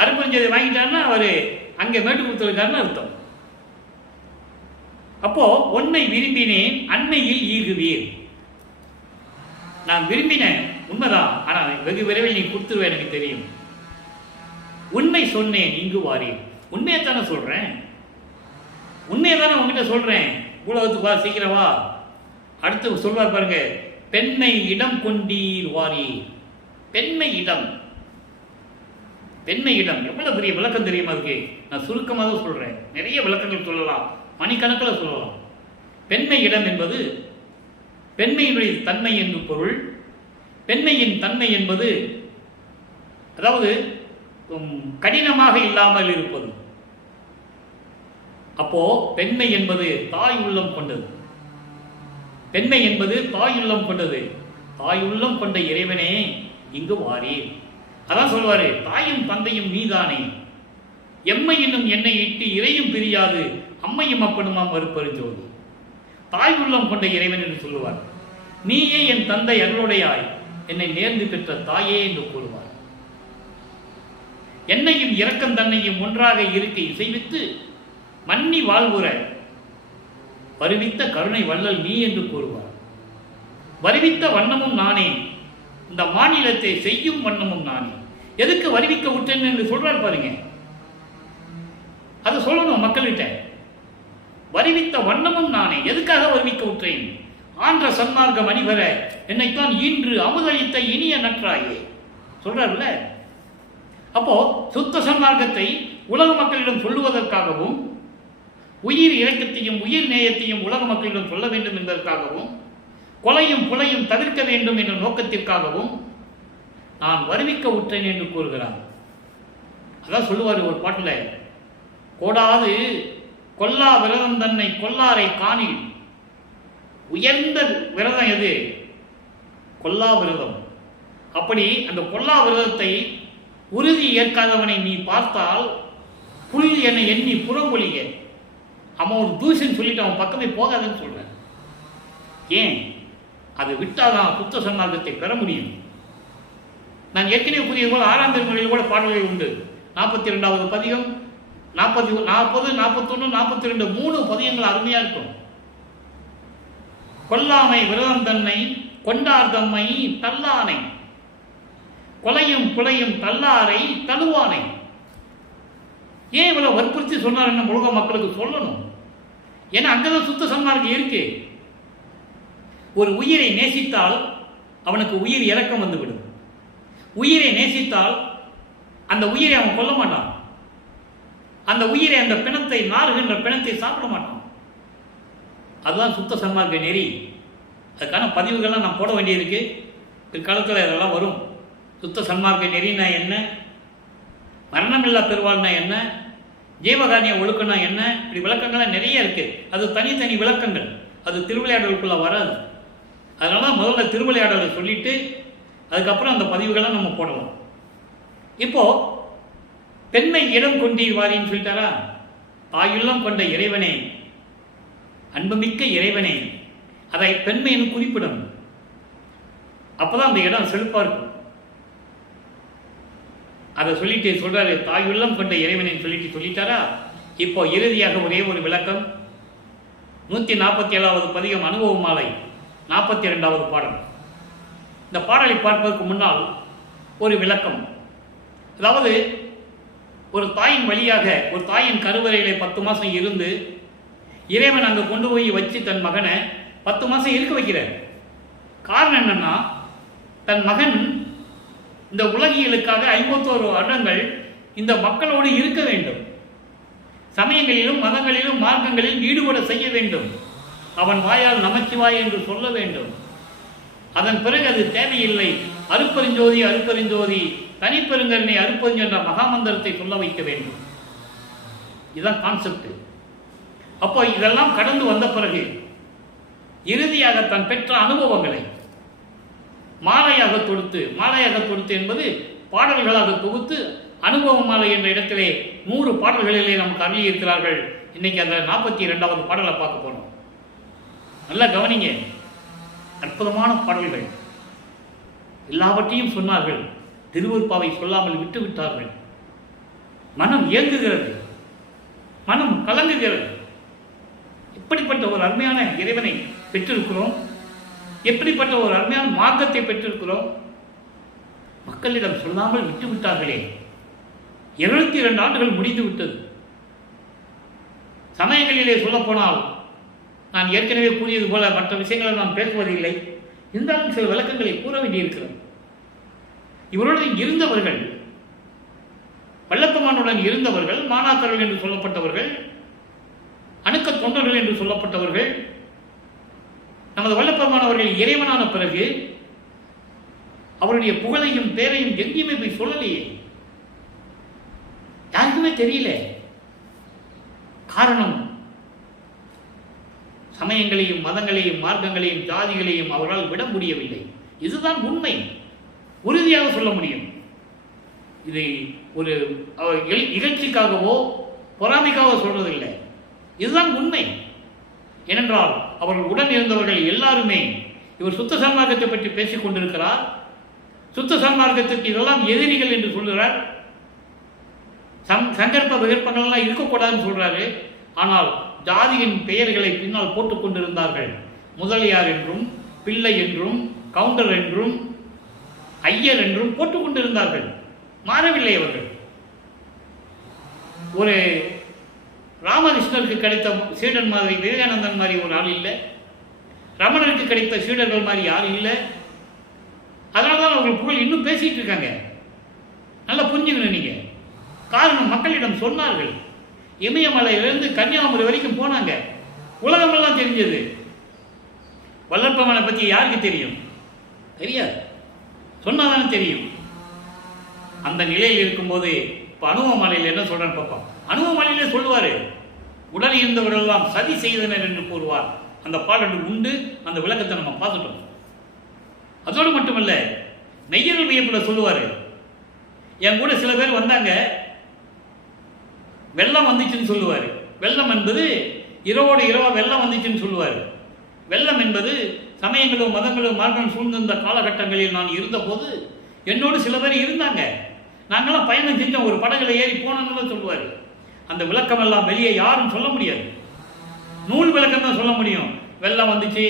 அருப்பெருஞ்சோதியை வாங்கிட்டாருன்னா அவர் அங்கே மேட்டு கொடுத்துருக்காருன்னு அர்த்தம். அப்போ ஒன்னை விரும்பினேன் அண்மையில் ஈகுவீர். நான் விரும்பினேன் உண்மைதான், ஆனால் வெகு விரைவில் நீ கொடுத்துருவேன், எனக்கு தெரியும். உண்மை சொன்னேன் இங்கு வாரீர். உண்மையைத்தானே சொல்றேன், உண்மையை தானே உங்ககிட்ட சொல்றேன். உலகத்துக்கு வா, சீக்கிரம் வா. அடுத்து சொல்வார் பாருங்க, பெண்மை இடம் கொண்டீர் வாரீர். பெண்மை இடம், பெண்மை இடம் எவ்வளவு பெரிய விளக்கம் தெரியுமா இருக்கு. நான் சுருக்கமாக தான் சொல்றேன், நிறைய விளக்கங்கள் சொல்லலாம், மணிக்கணக்கில் சொல்லலாம். பெண்மை இடம் என்பது பெண்மையினுடைய தன்மை என்று பொருள். பெண்மையின் தன்மை என்பது அதாவது கடினமாக இல்லாமல் இருப்பது. அப்போ பெண்மை என்பது தாய் உள்ளம் கொண்டது. பெண்மை என்பது தாய் உள்ளம் கொண்டது. தாய் உள்ளம் கொண்ட இறைவனே இங்கு வாரீர். அதான் சொல்வாரு, தாயும் தந்தையும் நீதானே, எம்மை என்னும் என்னை இட்டு இறையும் பிரியாது அம்மையும் அப்பனுமாம் அருப்பெருஞ்சோதி. தாய் உள்ளம் கொண்ட இறைவன் என்று சொல்லுவார். நீயே என் தந்தை அருளுடையாய், என்னை நேர்ந்து பெற்ற தாயே என்று கூறுவார். என்னையும் இரக்கம் தன்னையும் ஒன்றாக இருக்க இசைவித்து மன்னி வாழ்வுற வருவித்த கருணை வள்ளல் நீ என்று கூறுவார். வருவித்த வண்ணமும் நானே, இந்த மாநிலத்தை செய்யும் வண்ணமும் நானே. எதுக்கு வருவிக்க விட்டேன் என்று சொல்றாரு பாருங்க, அதை சொல்லணும் மக்கள்கிட்ட. வருவித்த வண்ணமும் நானே, எதுக்காக வருவிக்க விட்டேன்? ஆன்ற சன்மார்க்க மணிவர என்னைத்தான் இன்று அமுதளித்த இனிய நற்றாயே சொல்றாருல்ல. அப்போ சுத்த சன்மார்க்கத்தை உலக மக்களிடம் சொல்லுவதற்காகவும், உயிர் இரக்கத்தையும் உயிர் நேயத்தையும் உலக மக்களிடம் சொல்ல வேண்டும் என்பதற்காகவும், கொலையும் புலையும் தவிர்க்க வேண்டும் என்ற நோக்கத்திற்காகவும் நான் வருவிக்க உற்றேன் என்று கூறுகிறார். அதான் சொல்லுவார் ஒரு பாட்டில், கோடாது கொல்லா விரதம் தன்னை கொல்லாரை காணில். உயர்ந்த விரதம் எது? கொல்லா விரதம். அப்படி அந்த கொல்லா விரதத்தை உறுதி ஏற்காதவனை நீ பார்த்தால் புல் என எண்ணி புறம்பொழிக. அவன் ஒரு தூஷன் சொல்லிட்டு அவன் பக்கமே போகாதுன்னு சொல்றேன். ஏன்? அது விட்டாதான் சுத்த சன்மார்க்கத்தை பெற முடியும். நான் ஏற்கனவே கூறியது போல 6ஆம் திருமுறையில் கூட பாடல்கள் உண்டு. 42வது பதிகம், 40, 41, 42 3 பதிகங்கள் அருமையா இருக்கும். கொல்லாமை விரதம் தன்னை கொண்டார் தம்மை தல்லானை, கொலையும் புலையும் தல்லாரை தழுவானை. ஏன் இவ்வளவு வற்புறுத்தி சொன்னார்? என்ன உலக மக்களுக்கு சொல்லணும். ஏன்னா அங்கதான் சுத்த சன்மார்க்கம் இருக்கு. ஒரு உயிரை நேசித்தால் அவனுக்கு உயிர் இறக்கம் வந்துவிடும். உயிரை நேசித்தால் அந்த உயிரை அவன் கொல்ல மாட்டான். அந்த உயிரை, அந்த பிணத்தை, நாறுகின்ற பிணத்தை சாப்பிட மாட்டான். அதுதான் சுத்த சன்மார்க்க நெறி. அதுக்கான பதிவுகள்லாம் நான் போட வேண்டியிருக்கு. பிற்காலத்தில் இதெல்லாம் வரும். சுத்த சன்மார்க்க நெறினா என்ன, மரணமில்லா பெருவாள்னா என்ன, ஜீவகாரிய ஒழுக்கம்னா என்ன, இப்படி விளக்கங்கள்லாம் நிறைய இருக்கு. அது தனித்தனி விளக்கங்கள். அது திருவிளையாடலுக்குள்ள வராது. அதனால தான் முதல்ல திருவிளையாடலை சொல்லிட்டு அதுக்கப்புறம் அந்த பதிவுகளை நம்ம போடலாம். இப்போ பெண்மை இடம் கொண்டீர் வாரின்னு சொல்லிட்டாரா? தாயுள்ளம் கொண்ட இறைவனே, அன்புமிக்க இறைவனே, அதை பெண்மைன்னு குறிப்பிடணும். அப்பதான் அந்த இடம் செழிப்பா இருக்கும். அதை சொல்லிட்டு சொல்றாரு, தாயுள்ளம் கொண்ட இறைவனை சொல்லிட்டாரா? இப்போ இறுதியாக ஒரே ஒரு விளக்கம். 147வது பதிகம் அனுபவ மாலை 42வது பாடல். இந்த பாடலை பார்ப்பதற்கு முன்னால் ஒரு விளக்கம். அதாவது ஒரு தாயின் வழியாக, ஒரு தாயின் கருவறையிலே 10 மாதம் இருந்து இறைவன் அங்கே கொண்டு போய் வச்சு தன் மகனை 10 மாதம் இருக்க வைக்கிறார். காரணம் என்னன்னா, தன் மகன் இந்த உலகியலுக்காக 51 வருடங்கள் இந்த மக்களோடு இருக்க வேண்டும். சமயங்களிலும் மதங்களிலும் மார்க்கங்களிலும் ஈடுபட செய்ய வேண்டும். அவன் வாயால் நமச்சிவாய் என்று சொல்ல வேண்டும். அதன் பிறகு அது தேவையில்லை, அருப்பெருஞ்சோதி அருப்பெருஞ்சோதி தனிப்பெருங்கருணை அருப்பெருஞ்சு என்ற மகாமந்திரத்தை சொல்ல வைக்க வேண்டும். இதுதான் கான்செப்ட். அப்போ இதெல்லாம் கடந்து வந்த பிறகு இறுதியாக தன் பெற்ற அனுபவங்களை மாலையாக தொடுத்து என்பது பாடல்களாக தொகுத்து அனுபவ மாலை என்ற இடத்திலே 100 பாடல்களிலே நமக்கு அருளி இருக்கிறார்கள். இன்னைக்கு அந்த 42வது பாடலை பார்க்க போனோம். நல்லா கவனிங்க. அற்புதமான பாடல்கள். எல்லாவற்றையும் சொன்னார்கள். திருவருட்பாவை சொல்லாமல் விட்டு விட்டார்கள். மனம் ஏங்குகிறது, மனம் கலங்குகிறது. இப்படிப்பட்ட ஒரு அருமையான இறைவனை பெற்றிருக்கிறோம். எப்படிப்பட்ட ஒரு அருமையான மார்க்கத்தை பெற்றிருக்கிறோம். மக்களிடம் சொல்லாமல் விட்டு விட்டார்களே. 72 ஆண்டுகள் முடிந்து விட்டது. சமயங்களிலே சொல்லப்போனால் நான் ஏற்கனவே கூறியது போல மற்ற விஷயங்களை நான் பேசுவதில்லை. இருந்தாலும் சில விளக்கங்களை கூற வேண்டியிருக்கிறது. இவருடன் இருந்தவர்கள், வல்லப்பெருமானுடன் இருந்தவர்கள், மாணாக்கர்கள் என்று சொல்லப்பட்டவர்கள், அணுக்க தொண்டர்கள் என்று சொல்லப்பட்டவர்கள், நமது வல்லப்பெருமானவர்கள் இறைவனான பிறகு அவருடைய புகழையும் பேரையும் எங்கேயுமே போய் சொல்லலையே. யாருக்குமே தெரியல. காரணம், சமயங்களையும் மதங்களையும் மார்க்கங்களையும் ஜாதிகளையும் அவரால் விட முடியவில்லை. இதுதான் உண்மை. உறுதியாக சொல்ல முடியும். இது ஒரு இகழ்ச்சிக்காகவோ பொறாமைக்காக சொல்றதில்லை. இதுதான் உண்மை. ஏனென்றால் அவர்கள் உடன் இருந்தவர்கள் எல்லாருமே இவர் சுத்த சன்மார்க்கத்தை பற்றி பேசிக் கொண்டிருக்கிறார். சுத்த சன்மார்க்கத்திற்கு இதெல்லாம் எதிரிகள் என்று சொல்கிறார். சங்கற்ப விகற்பங்கள்லாம் இருக்கக்கூடாதுன்னு சொல்றாரு. ஆனால் ஜாதியின் பெயர்களை பின்னால் போட்டுக் கொண்டிருந்தார்கள். முதலியார் என்றும், பிள்ளை என்றும், கவுண்டர் என்றும், ஐயர் என்றும் போட்டுக் கொண்டிருந்தார்கள். மாறவில்லை அவர்கள். ஒரு ராமகிருஷ்ணருக்கு கிடைத்த சீடன் மாதிரி விவேகானந்தன் மாதிரி ஒரு ஆள் இல்லை. ரமணருக்கு கிடைத்த சீடர்கள் மாதிரி யாரும் இல்லை. அதனால தான் அவர்கள் புகழ் இன்னும் பேசிட்டு இருக்காங்க. நல்லா புரிஞ்சுக்கணும் நீங்க. காரணம், மக்களிடம் சொன்னார்கள். இமயமலையிலிருந்து கன்னியாகுமரி வரைக்கும் போனாங்க. உலகமெல்லாம் தெரிஞ்சது. வல்லற்பெருமானை பற்றி யாருக்கு தெரியும்? தெரியாது. சொன்னாதான் தெரியும். அந்த நிலையில் இருக்கும்போது இப்போ அனுபவமலையில் என்ன சொல்கிறேன்னு பார்ப்போம். அனுபவமலையிலே சொல்லுவார், உடல் இருந்தவர்களெல்லாம் சதி செய்தனர் என்று கூறுவார். அந்த பாடல் உண்டு, அந்த விளக்கத்தை நம்ம பார்த்துட்டோம். அதோடு மட்டுமல்ல, நெய்யர்கள் வியப்பில் சொல்லுவார், என் கூட சில பேர் வந்தாங்க, வெள்ளம் வந்துச்சுன்னு சொல்லுவார். வெள்ளம் என்பது இரவோடு இரவாக வெள்ளம் வந்துச்சுன்னு சொல்லுவார். வெள்ளம் என்பது சமயங்களும் மதங்களும் மார்க்கம் சூழ்ந்திருந்த காலகட்டங்களில் நான் இருந்தபோது என்னோடு சில பேர் இருந்தாங்க, நாங்களாம் பயணம் செஞ்சோம், ஒரு படகுல ஏறி போனோம்னு சொல்லுவார். அந்த விளக்கம் எல்லாம் வெளியே யாரும் சொல்ல முடியாது, நூல் விளக்கம் தான் சொல்ல முடியும். வெள்ளம் வந்துச்சு,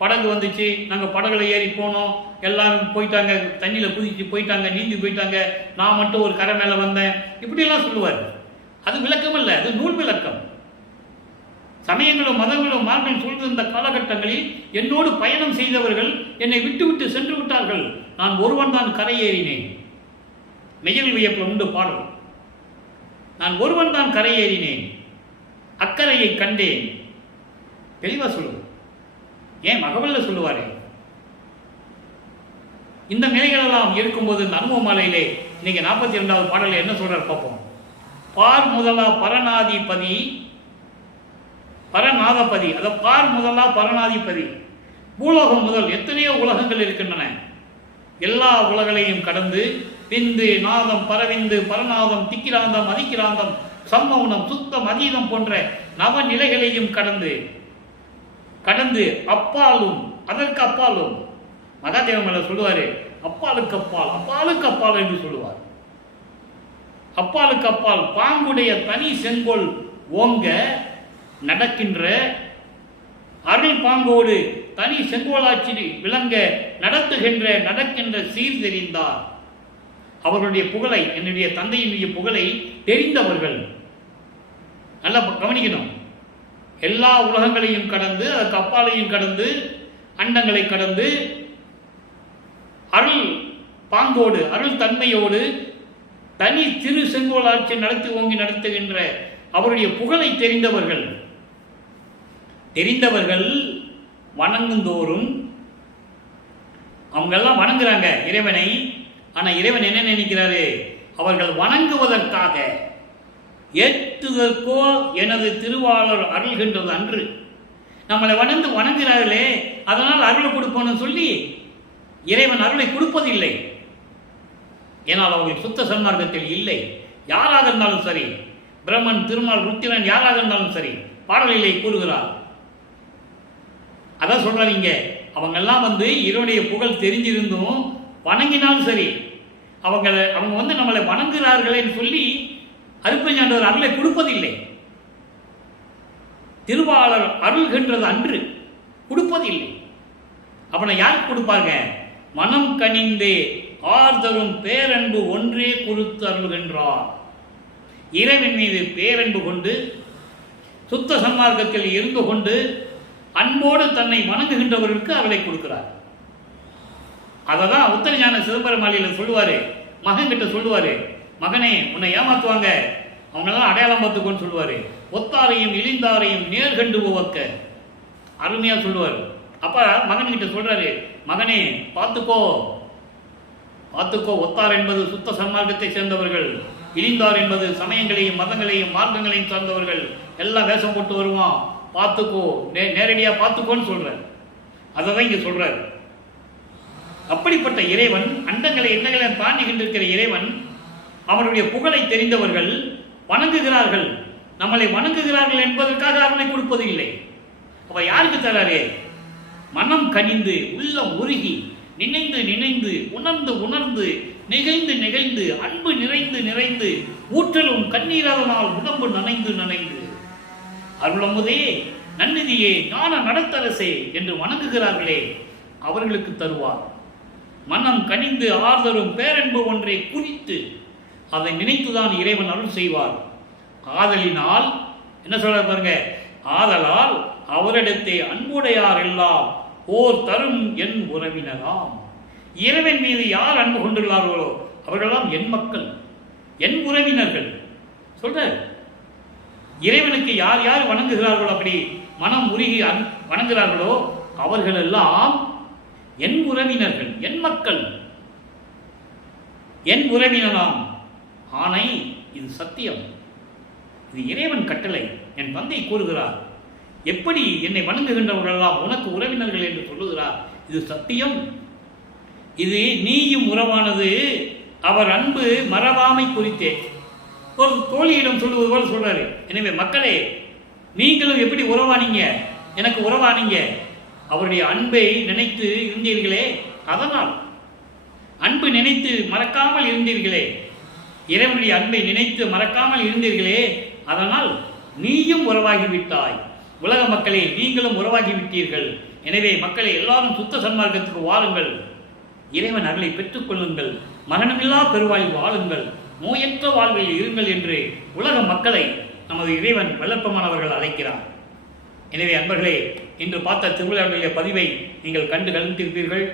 படகு வந்துச்சு, நாங்கள் படகுல ஏறி போனோம், எல்லாரும் போயிட்டாங்க, தண்ணியில் குதிச்சு போயிட்டாங்க, நீந்தி போயிட்டாங்க, நான் மட்டும் ஒரு கரை மேலே வந்தேன், இப்படியெல்லாம் சொல்லுவார். அது விளக்கம் அல்ல, அது நூல் விளக்கம். சமயங்களும் மதங்களும் மார்க்கம் சூழ்ந்திருந்த காலகட்டங்களில் என்னோடு பயணம் செய்தவர்கள் என்னை விட்டு விட்டு சென்று விட்டார்கள், நான் ஒருவன் தான் கரையேறினேன். மெய்யல் வியப்பில் உண்டு பாடல், நான் ஒருவன் தான் கரையேறினேன், அக்கறையை கண்டேன். தெளிவாக சொல்லுவோம், ஏன் மகவல்ல சொல்லுவாரே. இந்த நிலைகளெல்லாம் இருக்கும்போது இந்த அனுபவ மாலையிலே இன்னைக்கு 42வது பாடலில் என்ன சொல்றார் பார்ப்போம். பார் முதலா பரநாதிபதி, பரநாதபதி, அத பார் முதலா பரநாதிபதி, பூலோகம் முதல் எத்தனையோ உலகங்கள் இருக்கின்றன, எல்லா உலகங்களையும் கடந்து விந்து நாதம் பரவிந்து பரநாதம் திக்கிராந்தம் அதிக்கிராந்தம் சம்மௌனம் சுத்தம் அதீதம் போன்ற நவநிலைகளையும் கடந்து கடந்து அப்பாலும் அதற்கு அப்பாலும் மகாதேவமலை சொல்லுவாரு, அப்பாலுக்கு அப்பால் அப்பாலுக்கு அப்பால் என்று சொல்லுவார். அப்பாலுக்கு அப்பால் பாங்குடைய தனி செங்கோல் ஓங்க நடக்கின்ற அருள் பாங்கோடு தனி செங்கோலாட்சி விளங்க நடத்துகின்ற நடக்கின்ற சீர் தெரிந்தார். அவர்களுடைய புகழை, என்னுடைய தந்தையினுடைய புகழை தெரிந்தவர்கள். நல்லா கவனிக்கணும், எல்லா உலகங்களையும் கடந்து அதற்கு அப்பாலையும் கடந்து அண்டங்களை கடந்து அருள் பாங்கோடு அருள் தன்மையோடு தனி திரு செங்கோலாட்சி நடத்தி ஓங்கி நடத்துகின்ற அவருடைய புகழை தெரிந்தவர்கள். தெரிந்தவர்கள் வணங்குந்தோறும் அவங்கெல்லாம் வணங்குறாங்க இறைவனை. ஆனா இறைவன் என்ன நினைக்கிறாரு, அவர்கள் வணங்குவதற்காக ஏற்றுதற்கோ எனது திருவாளர் அருள்கின்றது அன்று. நம்மளை வணங்குகிறார்களே, அதனால் அருளை கொடுப்போன்னு சொல்லி இறைவன் அருளை கொடுப்பதில்லை. ஏனால் அவர்கள் சுத்த சன்மார்க்கத்தில் இல்லை. யாராக இருந்தாலும் சரி, பிரம்மன் திருமால் ருத்திரன் யாராக இருந்தாலும் சரி, பாடலிலே கூறுகிறார். அதான் சொல்றாரு இங்க, அவங்கெல்லாம் இறைவனுடைய புகழ் தெரிஞ்சிருந்தும் வணங்கினாலும் சரி, அவங்க நம்மளை வணங்குகிறார்களேன்னு சொல்லி அருட்பெருஞ்சாண்டவர் அருளை கொடுப்பதில்லை. திருவாளர் அருள்கின்றது அன்று கொடுப்பதில்லை. அப்ப யாருக்கு கொடுப்பாங்க? மனம் கனிந்தே ஆர்தரும் பேரன்பு ஒன்றே பொறுத்து அருள்கின்றார். இறைவன் மீது பேரன்பு கொண்டு சுத்த சன்மார்க்கத்தில் இருந்து கொண்டு அன்போடு தன்னை வணங்குகின்றவர்களுக்கு அருளை கொடுக்கிறார். அததான் உத்தரஞான சிதம்பரமாலையில சொல்லுவாரு, மகன் கிட்ட சொல்லுவாரு, மகனே உன்னை ஏமாத்துவாங்க, அவங்களெல்லாம் அடையாளம் பார்த்துக்கோன்னு சொல்லுவாரு. ஒத்தாரையும் இழிந்தாரையும் நேர்கண்டு உவக்க, அருமையா சொல்லுவார். அப்ப மகன் கிட்ட சொல்றாரு, மகனே பார்த்துக்கோ பார்த்துக்கோ, ஒத்தார் என்பது சுத்த சன்மார்க்கத்தை சேர்ந்தவர்கள், இழிந்தார் என்பது சமயங்களையும் மதங்களையும் மார்க்கங்களையும் சார்ந்தவர்கள், எல்லாம் வேஷம் போட்டு வருவான், பார்த்துக்கோ, நேரடியா பார்த்துக்கோன்னு சொல்ற. அதான் இங்க சொல்றாரு. அப்படிப்பட்ட இறைவன், அண்டங்களை எண்ணங்களை தாண்டி கொண்டிருக்கிற இறைவன், அவனுடைய புகழை தெரிந்தவர்கள் வணங்குகிறார்கள். நம்மளை வணங்குகிறார்கள் என்பதற்காக அருளை கொடுப்பது இல்லை. அப்ப யாருக்கு தராரே? மனம் கனிந்து உள்ளம் உருகி நினைந்து நினைந்து உணர்ந்து உணர்ந்து நிகழ்ந்து நிகழ்ந்து அன்பு நிறைந்து நிறைந்து ஊற்றலும் கண்ணீராதனால் உடம்பு நனைந்து நனைந்து அருளமுதே நன்னிதியே ஞான நடத்தரசே என்று வணங்குகிறார்களே, அவர்களுக்கு தருவார். மனம் கனிந்து ஆர்தரும் பேரன்பு ஒன்றை குறித்து அதை நினைத்துதான் இறைவன் அருள் செய்வார். ஆதலினால் என்ன சொல்ற பாருங்க, ஆதலால் அவரிடத்தை அன்புடையார் எல்லாம் ஓர் தரும் என் உறவினராம். இறைவன் மீது யார் அன்பு கொண்டுள்ளார்களோ அவர்களெல்லாம் என் மக்கள், என் உறவினர்கள். சொல்ற இறைவனுக்கு யார் யார் வணங்குகிறார்களோ, அப்படி மனம் உருகி வணங்குகிறார்களோ அவர்கள் எல்லாம் என் உறவினர்கள், என் மக்கள். என் உறவினனாம். ஆணை, இது சத்தியம், இது இறைவன் கட்டளை. என் தந்தை கூறுகிறார், எப்படி என்னை வணங்குகின்றவர்களெல்லாம் உனக்கு உறவினர்கள் என்று சொல்லுகிறார். இது சத்தியம். இது நீயும் உறவானது அவர் அன்பு மறவாமை குறித்தே. ஒரு தோழியிடம் சொல்லுவது போல சொல்றாரு. எனவே மக்களே, நீங்களும் எப்படி உறவானீங்க, எனக்கு உறவானீங்க, அவருடைய அன்பை நினைத்து இருந்தீர்களே, அதனால் அன்பு நினைத்து மறக்காமல் இருந்தீர்களே, இறைவனுடைய அன்பை நினைத்து மறக்காமல் இருந்தீர்களே, அதனால் நீயும் உறவாகிவிட்டாய். உலக மக்களே, நீங்களும் உறவாகிவிட்டீர்கள். எனவே மக்களே, எல்லாரும் சுத்த சன்மார்க்கத்துக்கு வாருங்கள், இறைவன் அருளை பெற்றுக்கொள்ளுங்கள், மரணமில்லா பெருவாழ்வு வாழுங்கள், நோயற்ற வாழ்வில் இருங்கள் என்று உலக மக்களை நமது இறைவன் வல்லற்பமானவர்கள் அழைக்கிறார். எனவே அன்பர்களே, இன்று பார்த்த திருவிழாவுடைய பதிவை நீங்கள் கண்டு கழித்திருப்பீர்கள்.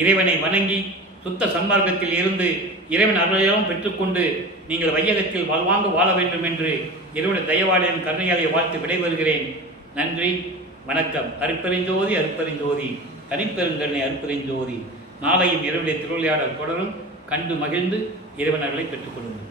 இறைவனை வணங்கி சுத்த சன்மார்க்கத்தில் இருந்து இறைவன் அருளையெல்லாம் பெற்றுக்கொண்டு நீங்கள் வையகத்தில் வாழ்வாங்க வாழ வேண்டும் என்று இறைவன் தயவாளையும் கருணையாலே வாழ்த்து விடைபெறுகிறேன். நன்றி, வணக்கம். அருட்பெருஞ்சோதி அருட்பெருஞ்சோதி, தனிப்பெருங்கருணை அருட்பெருஞ்சோதி. நாளையும் இறைவனுடைய திருவிளையாடல் தொடரும். கண்டு மகிழ்ந்து இறைவன் அருளை பெற்றுக்கொள்ளுங்கள்.